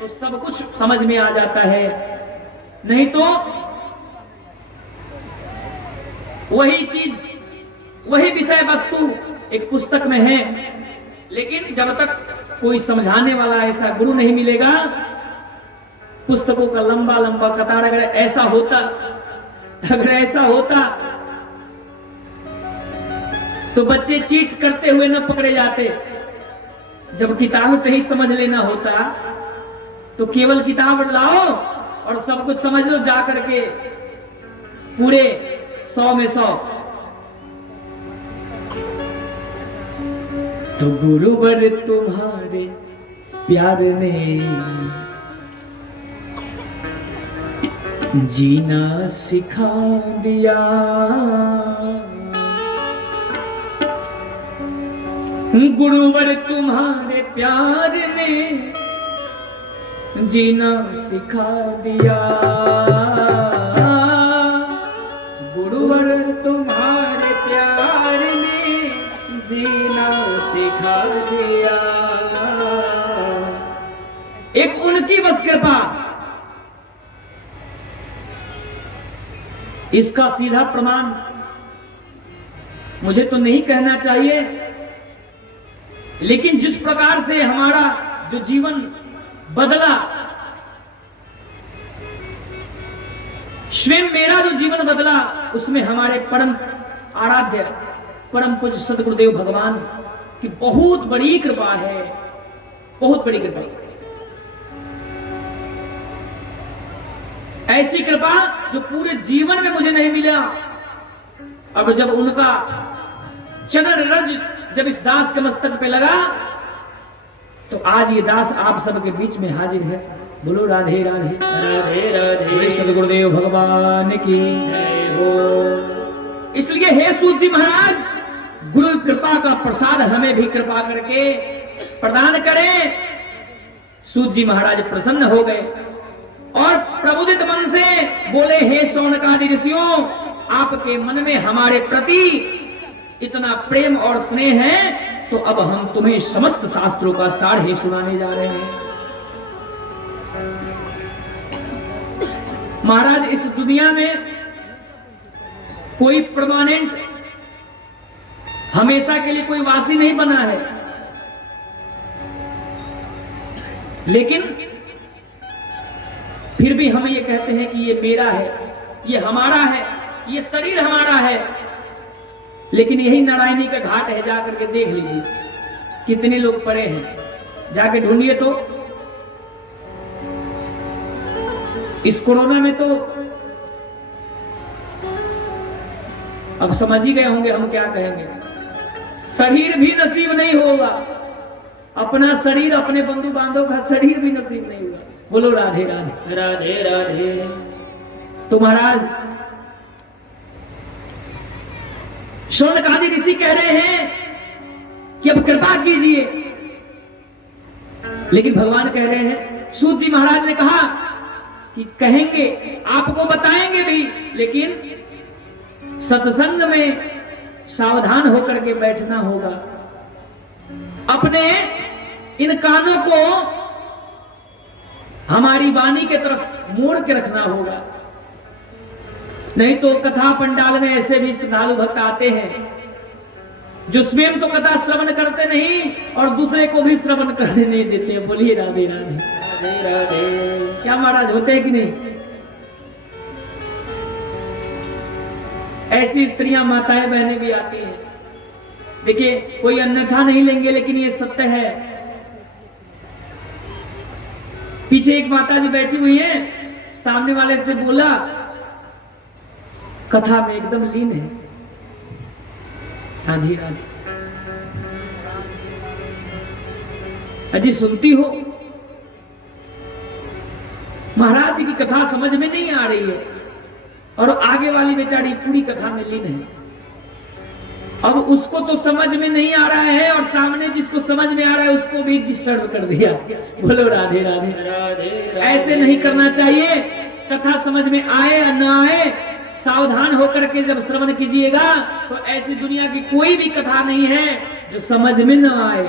तो सब कुछ समझ में आ जाता है। नहीं तो वही चीज, वही विषय वस्तु एक पुस्तक में है, लेकिन जब तक कोई समझाने वाला ऐसा गुरु नहीं मिलेगा, पुस्तकों का लंबा लंबा कतार अगर ऐसा होता तो बच्चे चीट करते हुए न पकड़े जाते। जब किताब से ही समझ लेना होता तो केवल किताब लाओ और सब कुछ समझ लो जा करके पूरे 100 में 100। तो गुरुवर तुम्हारे प्यार ने जीना सिखा दिया, गुरुवर तुम्हारे प्यार ने जीना सिखा दिया, गुरुवर तुम्हारे प्यार ने जीना सिखा दिया। एक उनकी बस कृपा, इसका सीधा प्रमाण मुझे तो नहीं कहना चाहिए, लेकिन जिस प्रकार से हमारा जो जीवन बदला, स्वयं मेरा जो जीवन बदला, उसमें हमारे परम आराध्य परम पूज्य सदगुरुदेव भगवान की बहुत बड़ी कृपा है, बहुत बड़ी कृपा। ऐसी कृपा जो पूरे जीवन में मुझे नहीं मिला। अब जब उनका चरण रज जब इस दास के मस्तक पे लगा, तो आज ये दास आप सबके बीच में हाजिर है। बोलो राधे राधे राधे राधे, सदगुरुदेव भगवान की जय हो। इसलिए हे सूत जी महाराज, गुरु कृपा का प्रसाद हमें भी कृपा करके प्रदान करें। सूत जी महाराज प्रसन्न हो गए और प्रबुद्धित मन से बोले, हे शौनकादि ऋषियों, आपके मन में हमारे प्रति इतना प्रेम और स्नेह है, तो अब हम तुम्हें समस्त शास्त्रों का सार ही सुनाने जा रहे हैं। महाराज, इस दुनिया में कोई परमानेंट हमेशा के लिए कोई वासी नहीं बना है, लेकिन फिर भी हम ये कहते हैं कि ये मेरा है, ये हमारा है, ये शरीर हमारा है। लेकिन यही नारायणी का घाट है, जाकर के देख लीजिए कितने लोग पड़े हैं, जाके ढूंढिए। तो इस कोरोना में तो अब समझ ही गए होंगे हम क्या कहेंगे, शरीर भी नसीब नहीं होगा, अपना शरीर, अपने बंधु बांधव का शरीर भी नसीब नहीं होगा। बोलो राधे राधे राधे राधे। तो महाराज, शौनकादि ऋषि कह रहे हैं कि अब कृपा कीजिए, लेकिन भगवान कह रहे हैं, सूत जी महाराज ने कहा कि कहेंगे, आपको बताएंगे भी, लेकिन सत्संग में सावधान होकर के बैठना होगा। अपने इन कानों को हमारी वाणी के तरफ मोड़ के रखना होगा, नहीं तो कथा पंडाल में ऐसे भी श्रद्धालु भक्त आते हैं जो स्वयं तो कथा श्रवण करते नहीं और दूसरे को भी श्रवण करने नहीं देते। बोलिए राधे राधे राधे राधे। क्या महाराज, होते हैं कि नहीं? ऐसी स्त्रियां, माताएं, बहनें भी आती हैं। देखिए, कोई अन्यथा नहीं लेंगे, लेकिन ये सत्य है। पीछे एक माता जी बैठी हुई है, सामने वाले से बोला, कथा में एकदम लीन है। राधे राधे। अजी सुनती हो? महाराज जी की कथा समझ में नहीं आ रही है और आगे वाली बेचारी पूरी कथा में लीन है। अब उसको तो समझ में नहीं आ रहा है और सामने जिसको समझ में आ रहा है उसको भी डिस्टर्ब कर दिया। बोलो राधे राधे राधे। ऐसे नहीं करना चाहिए। कथा समझ में आए या ना आए, सावधान होकर के जब श्रवण कीजिएगा, तो ऐसी दुनिया की कोई भी कथा नहीं है जो समझ में ना आए।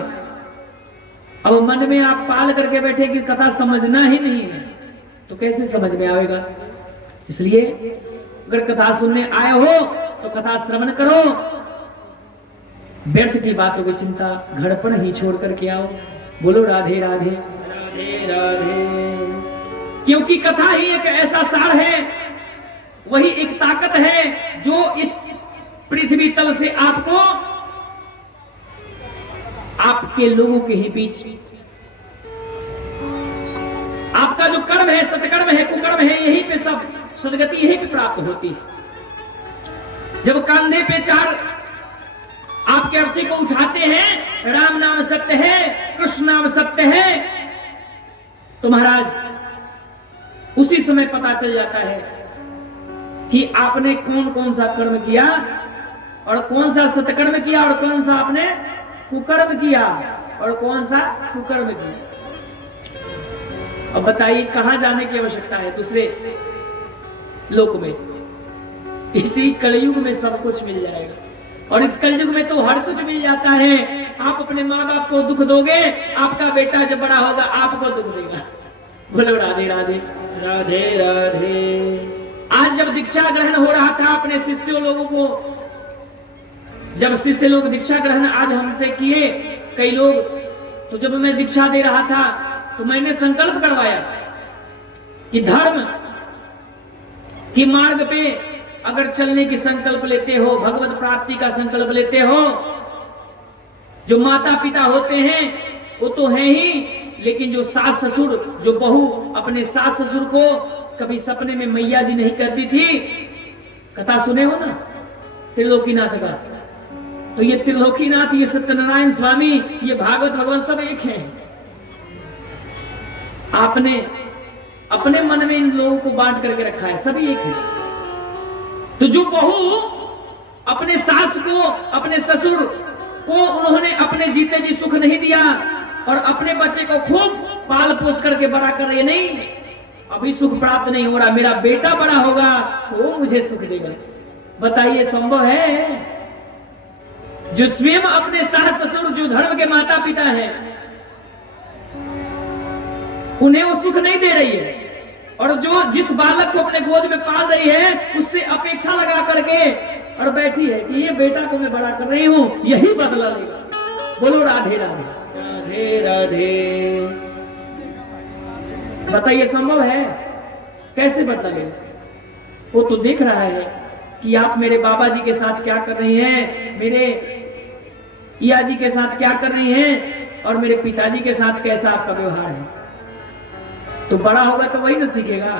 अब मन में आप पाल करके बैठे कि कथा समझना ही नहीं है, तो कैसे समझ में आएगा? इसलिए अगर कथा सुनने आए हो तो कथा श्रवण करो, व्यर्थ की बातों की चिंता घड़पन ही छोड़ करके आओ। बोलो राधे राधे राधे राधे। क्योंकि कथा ही एक ऐसा सार है, वही एक ताकत है जो इस पृथ्वी तल से आपको आपके लोगों के ही बीच आपका जो कर्म सत्कर्म है, सत्कर्म है, कुकर्म है, यहीं पे सब सदगति यहीं पे प्राप्त होती है। जब कंधे पे चार आपके अर्थी को उठाते हैं, राम नाम सत्य है, कृष्ण नाम सत्य है, तो महाराज उसी समय पता चल जाता है कि आपने कौन कौन सा कर्म किया और कौन सा सत्कर्म किया और कौन सा आपने कुकर्म किया और कौन सा सुकर्म किया। अब बताइए कहां जाने की आवश्यकता है दूसरे लोक में? इसी कलयुग में सब कुछ मिल जाएगा, और इस कलयुग में तो हर कुछ मिल जाता है। आप अपने माँ बाप को दुख दोगे, आपका बेटा जब बड़ा होगा आपको दुख देगा। बोलो राधे राधे राधे राधे। आज जब दीक्षा ग्रहण हो रहा था अपने शिष्यों लोगों को, जब शिष्य लोग दीक्षा ग्रहण आज हमसे किए कई लोग, तो जब मैं दीक्षा दे रहा था तो मैंने संकल्प करवाया कि धर्म की मार्ग पे अगर चलने की संकल्प लेते हो, भगवत प्राप्ति का संकल्प लेते हो, जो माता पिता होते हैं वो तो हैं ही, लेकिन जो सास ससुर, जो बहू अपने सास ससुर को कभी सपने में मैया जी नहीं कहती थी, कथा सुने हो ना त्रिलोकीनाथ का, तो ये त्रिलोकीनाथ, ये सत्यनारायण स्वामी, ये भागवत भगवान सब एक हैं। आपने अपने मन में इन लोगों को बांट करके रखा है, सभी एक है। तो जो बहू अपने सास को, अपने ससुर को उन्होंने अपने जीते जी सुख नहीं दिया और अपने बच्चे को खूब पाल पोस करके बड़ा कर रही है, नहीं अभी सुख प्राप्त नहीं हो रहा, मेरा बेटा बड़ा होगा वो मुझे सुख देगा। बताइए संभव है? जो स्वयं अपने सास ससुर, जो धर्म के माता पिता हैं, उन्हें वो सुख नहीं दे रही है, और जो जिस बालक को अपने गोद में पाल रही है उससे अपेक्षा लगा करके और बैठी है कि ये बेटा को मैं बड़ा कर रही हूं, यही बदला लेगा। बोलो राधे राधे राधे राधे। बताइए संभव है? कैसे बदला लेगा? वो तो देख रहा है कि आप मेरे बाबा जी के साथ क्या कर रही हैं, मेरे इया जी के साथ क्या कर रही हैं, और मेरे पिताजी के साथ कैसा आपका व्यवहार है। तो बड़ा होगा तो वही ना सीखेगा।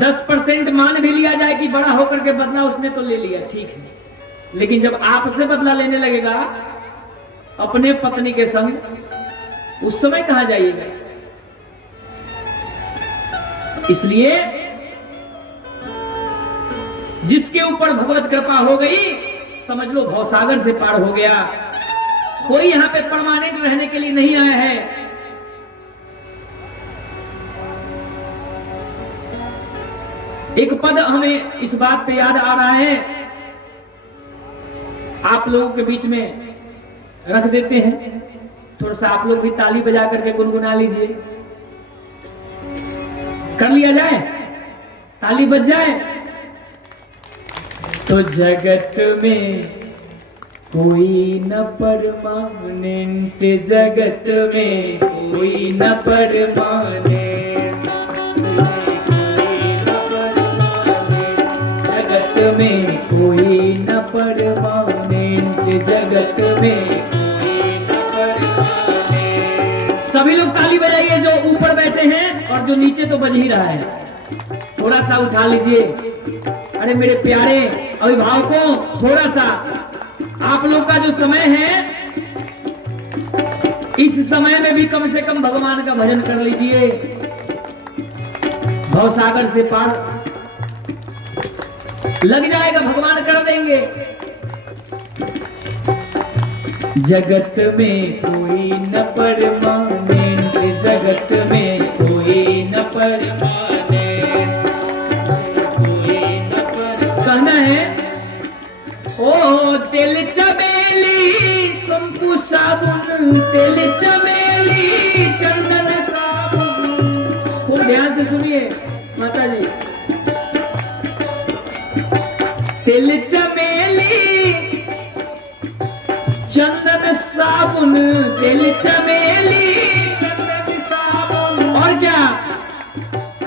10% मान भी लिया जाए कि बड़ा होकर के बदला उसने तो ले लिया, ठीक है, लेकिन जब आपसे बदला लेने लगेगा अपने पत्नी के संग, उस समय कहां जाइएगा? इसलिए जिसके ऊपर भगवत कृपा हो गई, समझ लो भवसागर से पार हो गया। कोई यहां पे परमानेंट रहने के लिए नहीं आया है। एक पद हमें इस बात पे याद आ रहा है, आप लोगों के बीच में रख देते हैं, थोड़ा सा आप लोग भी ताली बजा करके गुनगुना लीजिए। कर लिया जाए? ताली बज जाए तो जगत में कोई न परमानेंट, जगत में कोई न परमानेंट, जगत में कोई न परमानेंट, जगत में कोई न परमानेंट। सभी लोग ताली बजाइए जो ऊपर बैठे हैं, और जो नीचे तो बज ही रहा है थोड़ा सा उठा लीजिए। अरे मेरे प्यारे अभिभावकों, थोड़ा सा आप लोग का जो समय है, इस समय में भी कम से कम भगवान का भजन कर लीजिए। भवसागर से पार लग जाएगा, भगवान कर देंगे। जगत में कोई न परमानेंट, जगत में कोई न परमानेंट, कोई न परमानेंट। कहना है ओ तेल चमेली शंपू साबुन, तेल चमेली चंदन साबुन। खूब ध्यान से सुनिए माता जी। तेल चमेली चंदन साबुन, तेल चमेली चंदन साबुन, और क्या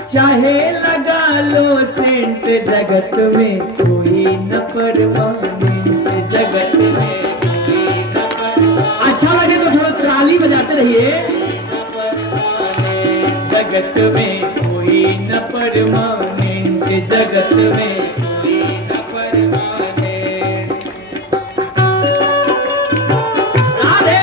चाहे लगा लो सेंट, जगत में कोई न परमानेंट, जगत में कोई न परमानेंट। अच्छा लगे तो थोड़ा ताली बजाते रहिए। जगत में कोई न परवाने। राधे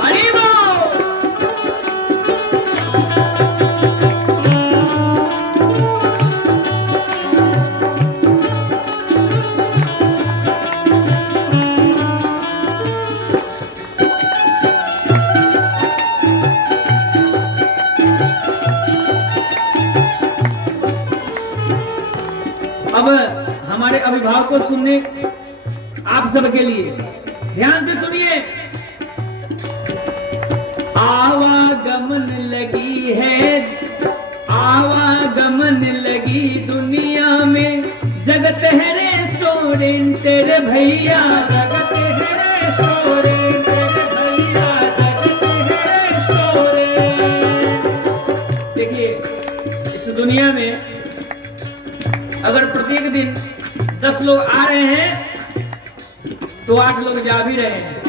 हरि बोल। अब हमारे अभिभावकों को सुनने आप सबके लिए ध्यान से सुनिए। आवागमन लगी है, आवागमन लगी दुनिया में, जगत है रेस्टोरेंट तेरे भैया, जगत है रेस्टोरेंट तेरे भैया, जगत है रेस्टोरेंट। देखिए इस दुनिया में अगर प्रत्येक दिन 10 लोग आ रहे हैं तो 8 लोग जा भी रहे हैं।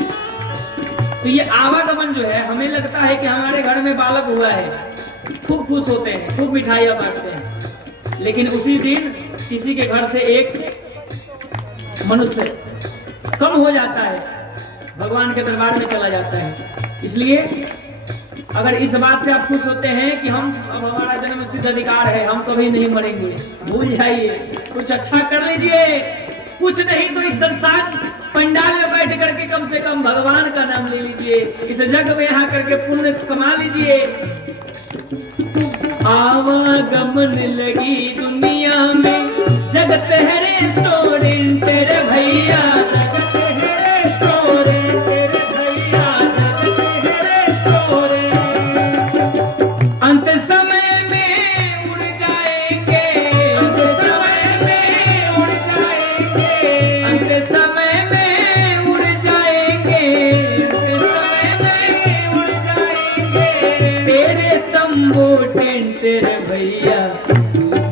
तो ये आवागमन जो है, हमें लगता है कि हमारे घर में बालक हुआ है, खूब खुश होते हैं, खूब मिठाइयाँ बांटते हैं, लेकिन उसी दिन किसी के घर से एक मनुष्य कम हो जाता है, भगवान के दरबार में चला जाता है। इसलिए अगर इस बात से आप खुश होते हैं कि हम अब हमारा जन्म सिद्ध अधिकार है, हम कभी नहीं मरेंगे, भूल जाइए, कुछ अच्छा कर लीजिए। कुछ नहीं तो इस संसार पंडाल में बैठ करके कम से कम भगवान का नाम ले लीजिए, इस जग में यहाँ करके पुण्य कमा लीजिए। आवागमन लगी दुनिया में, जगत है रेस्टोरेंट तेरे भैया, जगत है रेस्टोरेंट तेरे भैया, जगत है रेस्टोरेंट। अंत समय में उड़ जाएंगे, अंत समय में उड़ जाएंगे, अंत समय में उड़ जाएंगे, अंत समय में उड़ जाएंगे। तेरे तंबू टेंट तेरे भैया,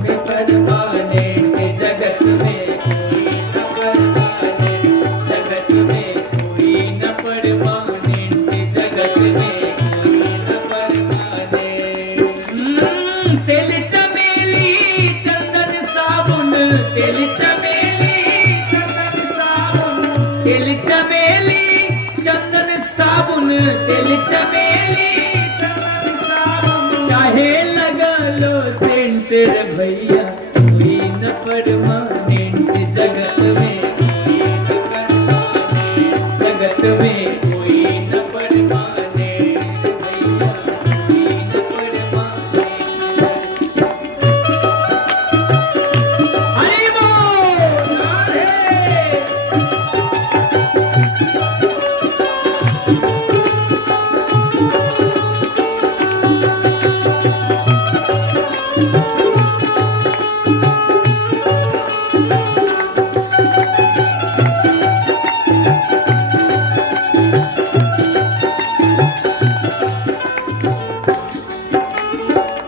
में परमानेंट जगत में कोई न परमानेंट, जगत में कोई न परमानेंट, जगत में कोई न परमानेंट। तेल चमेली चंदन साबुन, तेल चमेली चंदन साबुन, तेल चमेली चंदन साबुन, तेल चमेली चंदन साबुन। चाहे लगा लो सेंट तेरे भैया, कोई न परमानेंट जगत में कोई न परमानेंट, जगत में कोई न परमानेंट भैया, कोई न परमानेंट। हरि बोल। राधे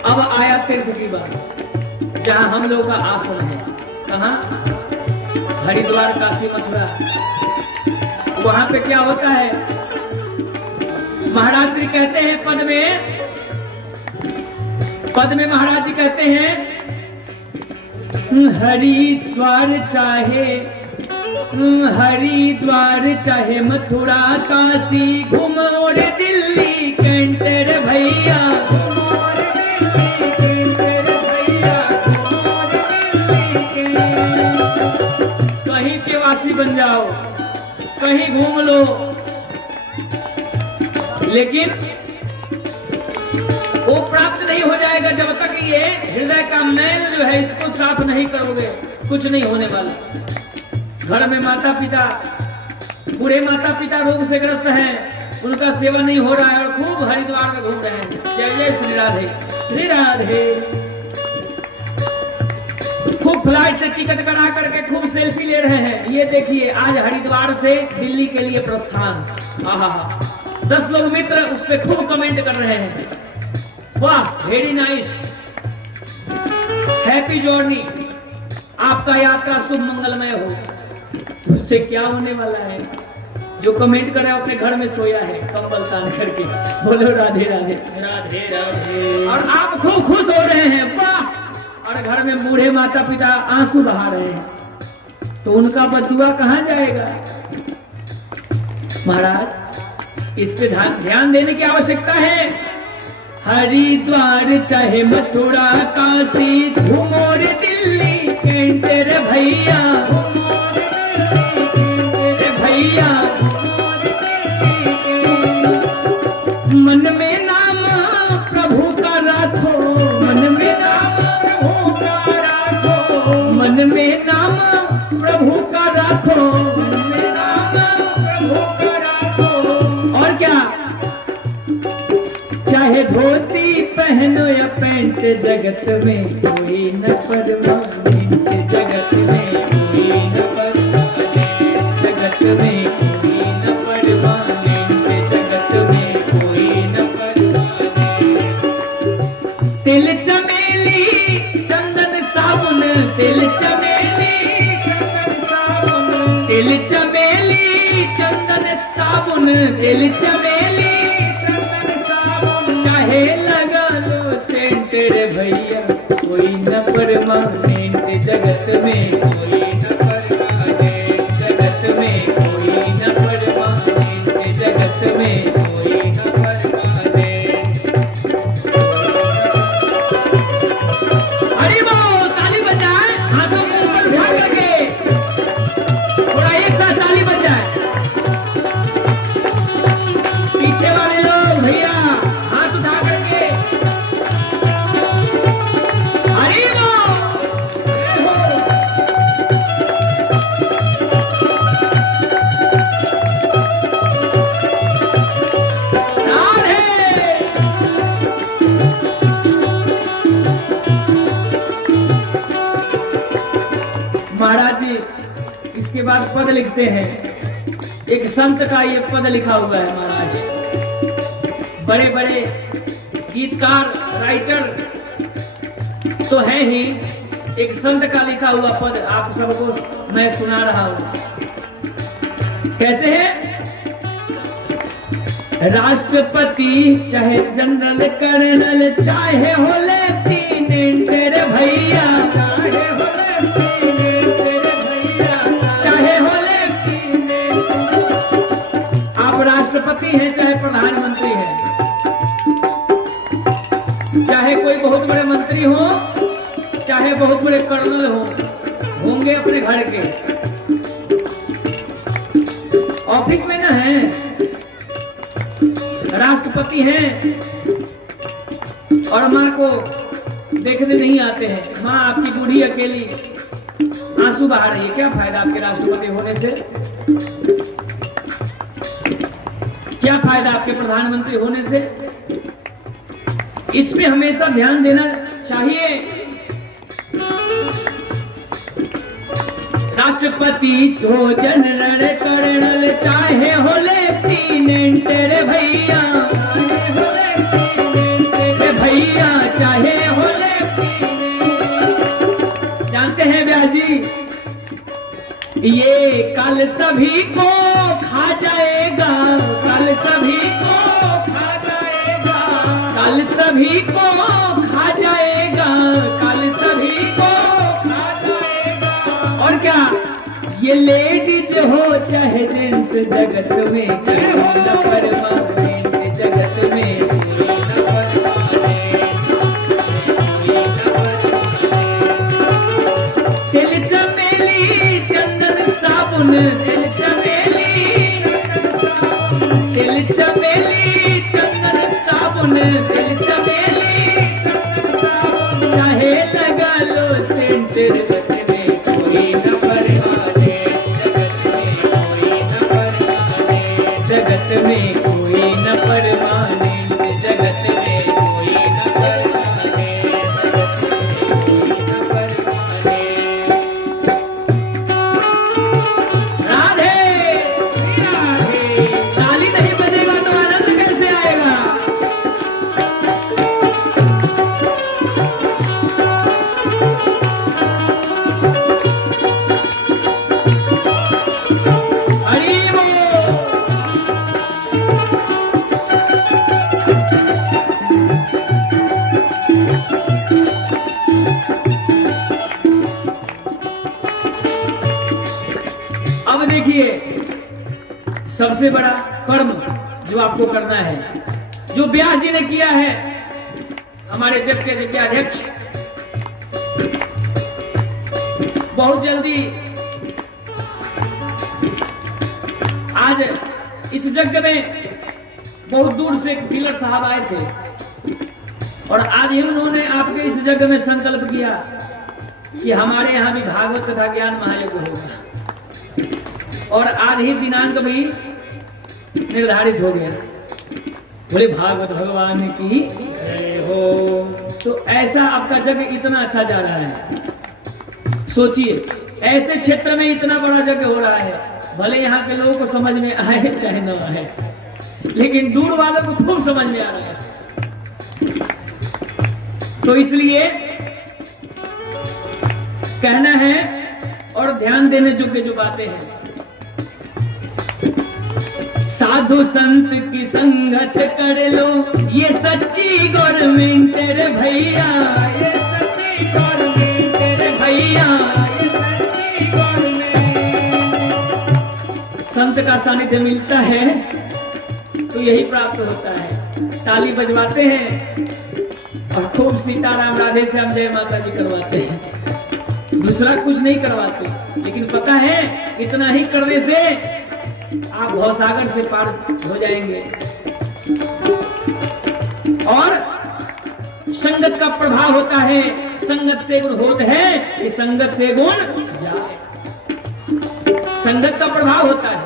अब आया तीर्थ की बात, जहाँ हम लोग का आसन है। कहाँ? हरिद्वार, काशी, मथुरा। वहां पे क्या होता है? महाराज श्री कहते हैं पद में महाराज जी कहते हैं, हरिद्वार चाहे मथुरा काशी, घूमो रे दिल्ली कैंटर भैया, कहीं के वासी बन जाओ, कहीं घूम लो, लेकिन वो प्राप्त नहीं हो जाएगा जब तक ये हृदय का मैल जो है इसको साफ नहीं करोगे, कुछ नहीं होने वाला। घर में माता पिता, बूढ़े माता पिता रोग से ग्रस्त हैं, उनका सेवा नहीं हो रहा है और खूब हरिद्वार में घूम रहे हैं। जय जय श्री राधे, श्री राधे। खूब फ्लाइट से टिकट करा करके खूब सेल्फी ले रहे हैं। ये देखिए आज हरिद्वार से दिल्ली के लिए प्रस्थान। आहा, 10 लोग मित्र उस पर खूब कमेंट कर रहे हैं, वाह वेरी नाइस, हैप्पी जर्नी, आपका यात्रा शुभ मंगलमय हो। उससे क्या होने वाला है? जो कमेंट करे अपने घर में सोया है कंबल तान करके। बोलो राधे राधे। राधे राधे। और आप खूब खुश हो रहे हैं, वाह। और घर में बूढ़े माता पिता आंसू बहा रहे हैं, तो उनका बचुआ कहाँ जाएगा? महाराज, इस पे ध्यान देने की आवश्यकता है। हरिद्वार चाहे मथुरा काशी घूमोर दिल्ली तेरे भैया, भैया मन में नाम प्रभु का राखो, मन में नाम प्रभु का राखो, मन में नाम प्रभु का राखो, मन में नाम प्रभु का राखो। और क्या? चाहे धोती पहनो या पैंट, जगत में कोई न परमानेंट, जगत में कोई न परमानेंट, जगत में कोई न परमानेंट, जगत में कोई न परमानेंट। तिल चमेली चंदन साबुन, तिल चमेली चंदन साबुन, तिल चमेली चंदन साबुन, तिल चमेली चंदन साबुन। चाहे लगा लो सेंट रे भैया, कोई न परमानेंट, जगत में कोई न परमानेंट, जगत में कोई न परमानेंट, जगत में कोई न परमानेंट। अरे वो ताली बजाए, हाथों को ऊपर उठा करके थोड़ा एक साथ ताली बजाए। पीछे वाले लोग भैया हाथ उठा करके, अरे वो महाराज जी इसके बाद पद लिखते हैं। एक संत का ये पद लिखा हुआ है महाराज। बड़े बड़े गीतकार राइटर तो है ही, एक संत का लिखा हुआ पद आप सबको मैं सुना रहा हूं। कैसे है? राष्ट्रपति चाहे जनरल कर्नल, चाहे हो लेफ्टिनेंट रे भैया, चाहे हो लेफ्टिनेंट रे भैया, चाहे हो लेफ्टिनेंट। आप राष्ट्रपति हैं चाहे प्रधानमंत्री हैं, चाहे कोई बहुत बड़े मंत्री हो, चाहे बहुत बड़े कर्नल हो, होंगे अपने घर के ऑफिस में ना है, राष्ट्रपति हैं और माँ को देखने नहीं आते हैं। माँ आपकी बूढ़ी अकेली आंसू बहा रही है, क्या फायदा आपके राष्ट्रपति होने से? क्या फायदा आपके प्रधानमंत्री होने से? इस पे हमेशा ध्यान देना चाहिए। राष्ट्रपति तो जनरल कर्नल, चाहे हो लेफ्टिनेंट रे भैया, रे भैया, चाहे हो लेफ्टिनेंट। जानते हैं व्यास जी, ये कल सभी को खा जाएगा, कल सभी को खा जाएगा, कल सभी को खा जाएगा, कल सभी को खा जाएगा। और क्या? ये लेडीज हो चाहे जेंट्स, जगत में कोई न परमानेंट, जगत में कोई न परमानेंट। तिल चमेली चंदन साबुन, तिल चमेली, तिल चमेली चंदन साबुन, तिल चमेली चंदन साबुन। चाहे लगा लो सेंट, जगत में कोई न परमानेंट, जगत में कोई न परमानेंट, जगत में कोई न परमानेंट, जगत में कोई न परमानेंट। राधे राधे। ताली नहीं बजेगा तो आनंद कैसे आएगा? हरि बोल। सबसे बड़ा कर्म जो आपको करना है, जो व्यास जी ने किया है, हमारे जग के विद्याध्यक्ष, बहुत जल्दी आज इस यज्ञ में बहुत दूर से डीलर साहब आए थे और आज ही उन्होंने आपके इस यज्ञ में संकल्प किया कि हमारे यहाँ भी भागवत कथा ज्ञान महायज्ञ होगा और आज ही दिनांक भी निर्धारित हो गया। बोले भागवत भगवान की जय हो। तो ऐसा आपका यज्ञ इतना अच्छा जा रहा है, सोचिए ऐसे क्षेत्र में इतना बड़ा यज्ञ हो रहा है, भले यहाँ के लोगों को समझ में आए चाहे न आए, लेकिन दूर वालों को खूब समझ में आ रहा है। तो इसलिए कहना है और ध्यान देने योग्य जो बातें हैं, साधु संत की संगत कर लो, ये सच्ची गवर्नमेंट रे भैया, ये सच्ची गवर्नमेंट रे भैया, ये सच्ची गवर्नमेंट। संत का सानिध्य मिलता है तो यही प्राप्त होता है। ताली बजवाते हैं और खूब सीताराम राधे श्याम जय माता जी करवाते हैं, दूसरा कुछ नहीं करवाते, लेकिन पता है इतना ही करने से आप भवसागर से पार हो जाएंगे। और संगत का प्रभाव होता है, संगत से गुण होता है, इस संगत से गुण जाए, संगत का प्रभाव होता है।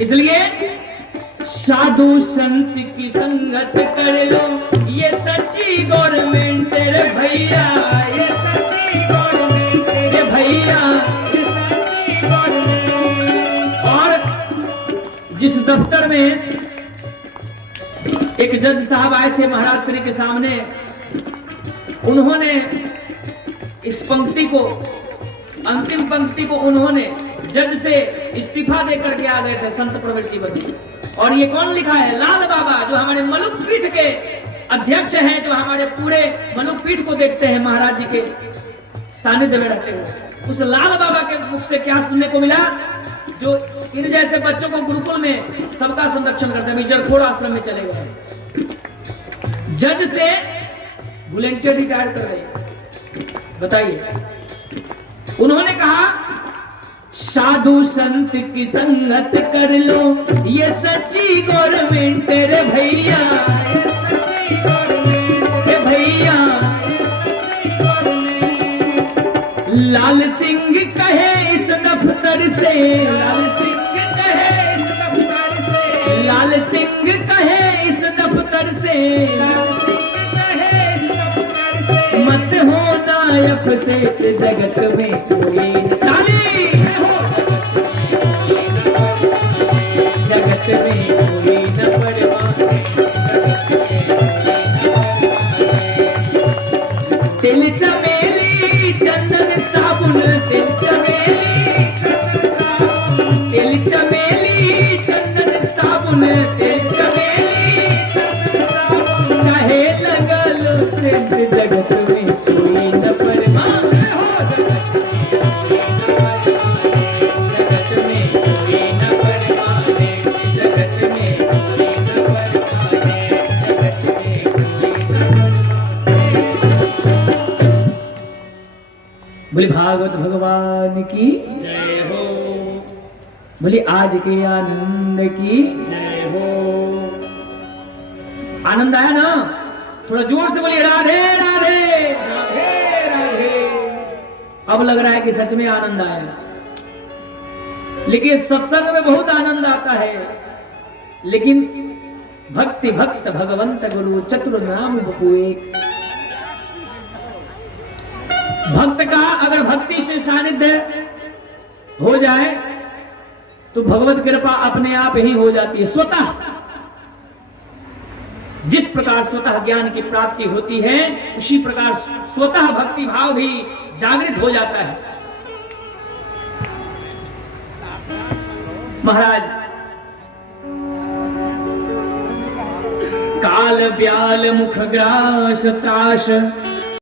इसलिए साधु संत की संगत कर लो, ये सच्ची गवर्नमेंट रे भैया, ये सच्ची गवर्नमेंट रे भैया, ये सच्ची गवर्नमेंट। और जिस दफ्तर में एक जज साहब आए थे महाराज श्री के सामने, उन्होंने इस पंक्ति को, अंतिम पंक्ति को उन्होंने जज से इस्तीफा देकर के आ गए थे संत प्रवृत्ति बनी। और ये कौन लिखा है? लाल बाबा, जो हमारे मलुक पीठ के अध्यक्ष हैं, जो हमारे पूरे मलुक पीठ को देखते हैं, महाराज जी के सानिध्य में रहते हुए। उस लाल बाबा के मुख से क्या सुनने को मिला? जो इन जैसे बच्चों को गुरुकुल में सबका संरक्षण करते हैं, मिजरखोर आश्रम में चले गए, जज से वॉलंटियर रिटायर कर रहे। बताइए, उन्होंने कहा साधु संत की संगत कर लो, ये सच्ची गवर्नमेंट रे भैया, ये सच्ची गवर्नमेंट रे भैया। लाल सिंह कहे इस दफ्तर से, लाल सिंह कहे इस दफ्तर से, लाल सिंह कहे इस दफ्तर से, लाल सिंह कहे इस दफ्तर से, मत हो नायक से जगत में कोई ताली, जगत में कोई न परवाने, तिल चमेली चंदन साबुन, तिल चमेली चंदन साबुन, तिल चमेली चंदन साबुन, तिल चमेली चंदन साबुन, चाहे लगा लो सिद्ध जगत में कोई न परवाने, जगत में कोई न परवाने, जगत में कोई न परवाने, जगत में कोई न परवाने। बोले भागवत भगवान की जय हो, बोले आज के आनंद की जय हो। आनंद आया ना? थोड़ा जोर से बोलिए राधे राधे राधे राधे। अब लग रहा है कि सच में आनंद आया। लेकिन सत्संग में बहुत आनंद आता है, लेकिन भक्ति भक्त भगवंत गुरु चतुर नाम बपुए। भक्त का अगर भक्ति से सानिध्य हो जाए तो भगवत कृपा अपने आप ही हो जाती है स्वतः। जिस प्रकार स्वतः ज्ञान की प्राप्ति होती है, उसी प्रकार स्वतः भक्ति भाव भी जागृत हो जाता है। महाराज, काल ब्याल मुख ग्रास त्रास,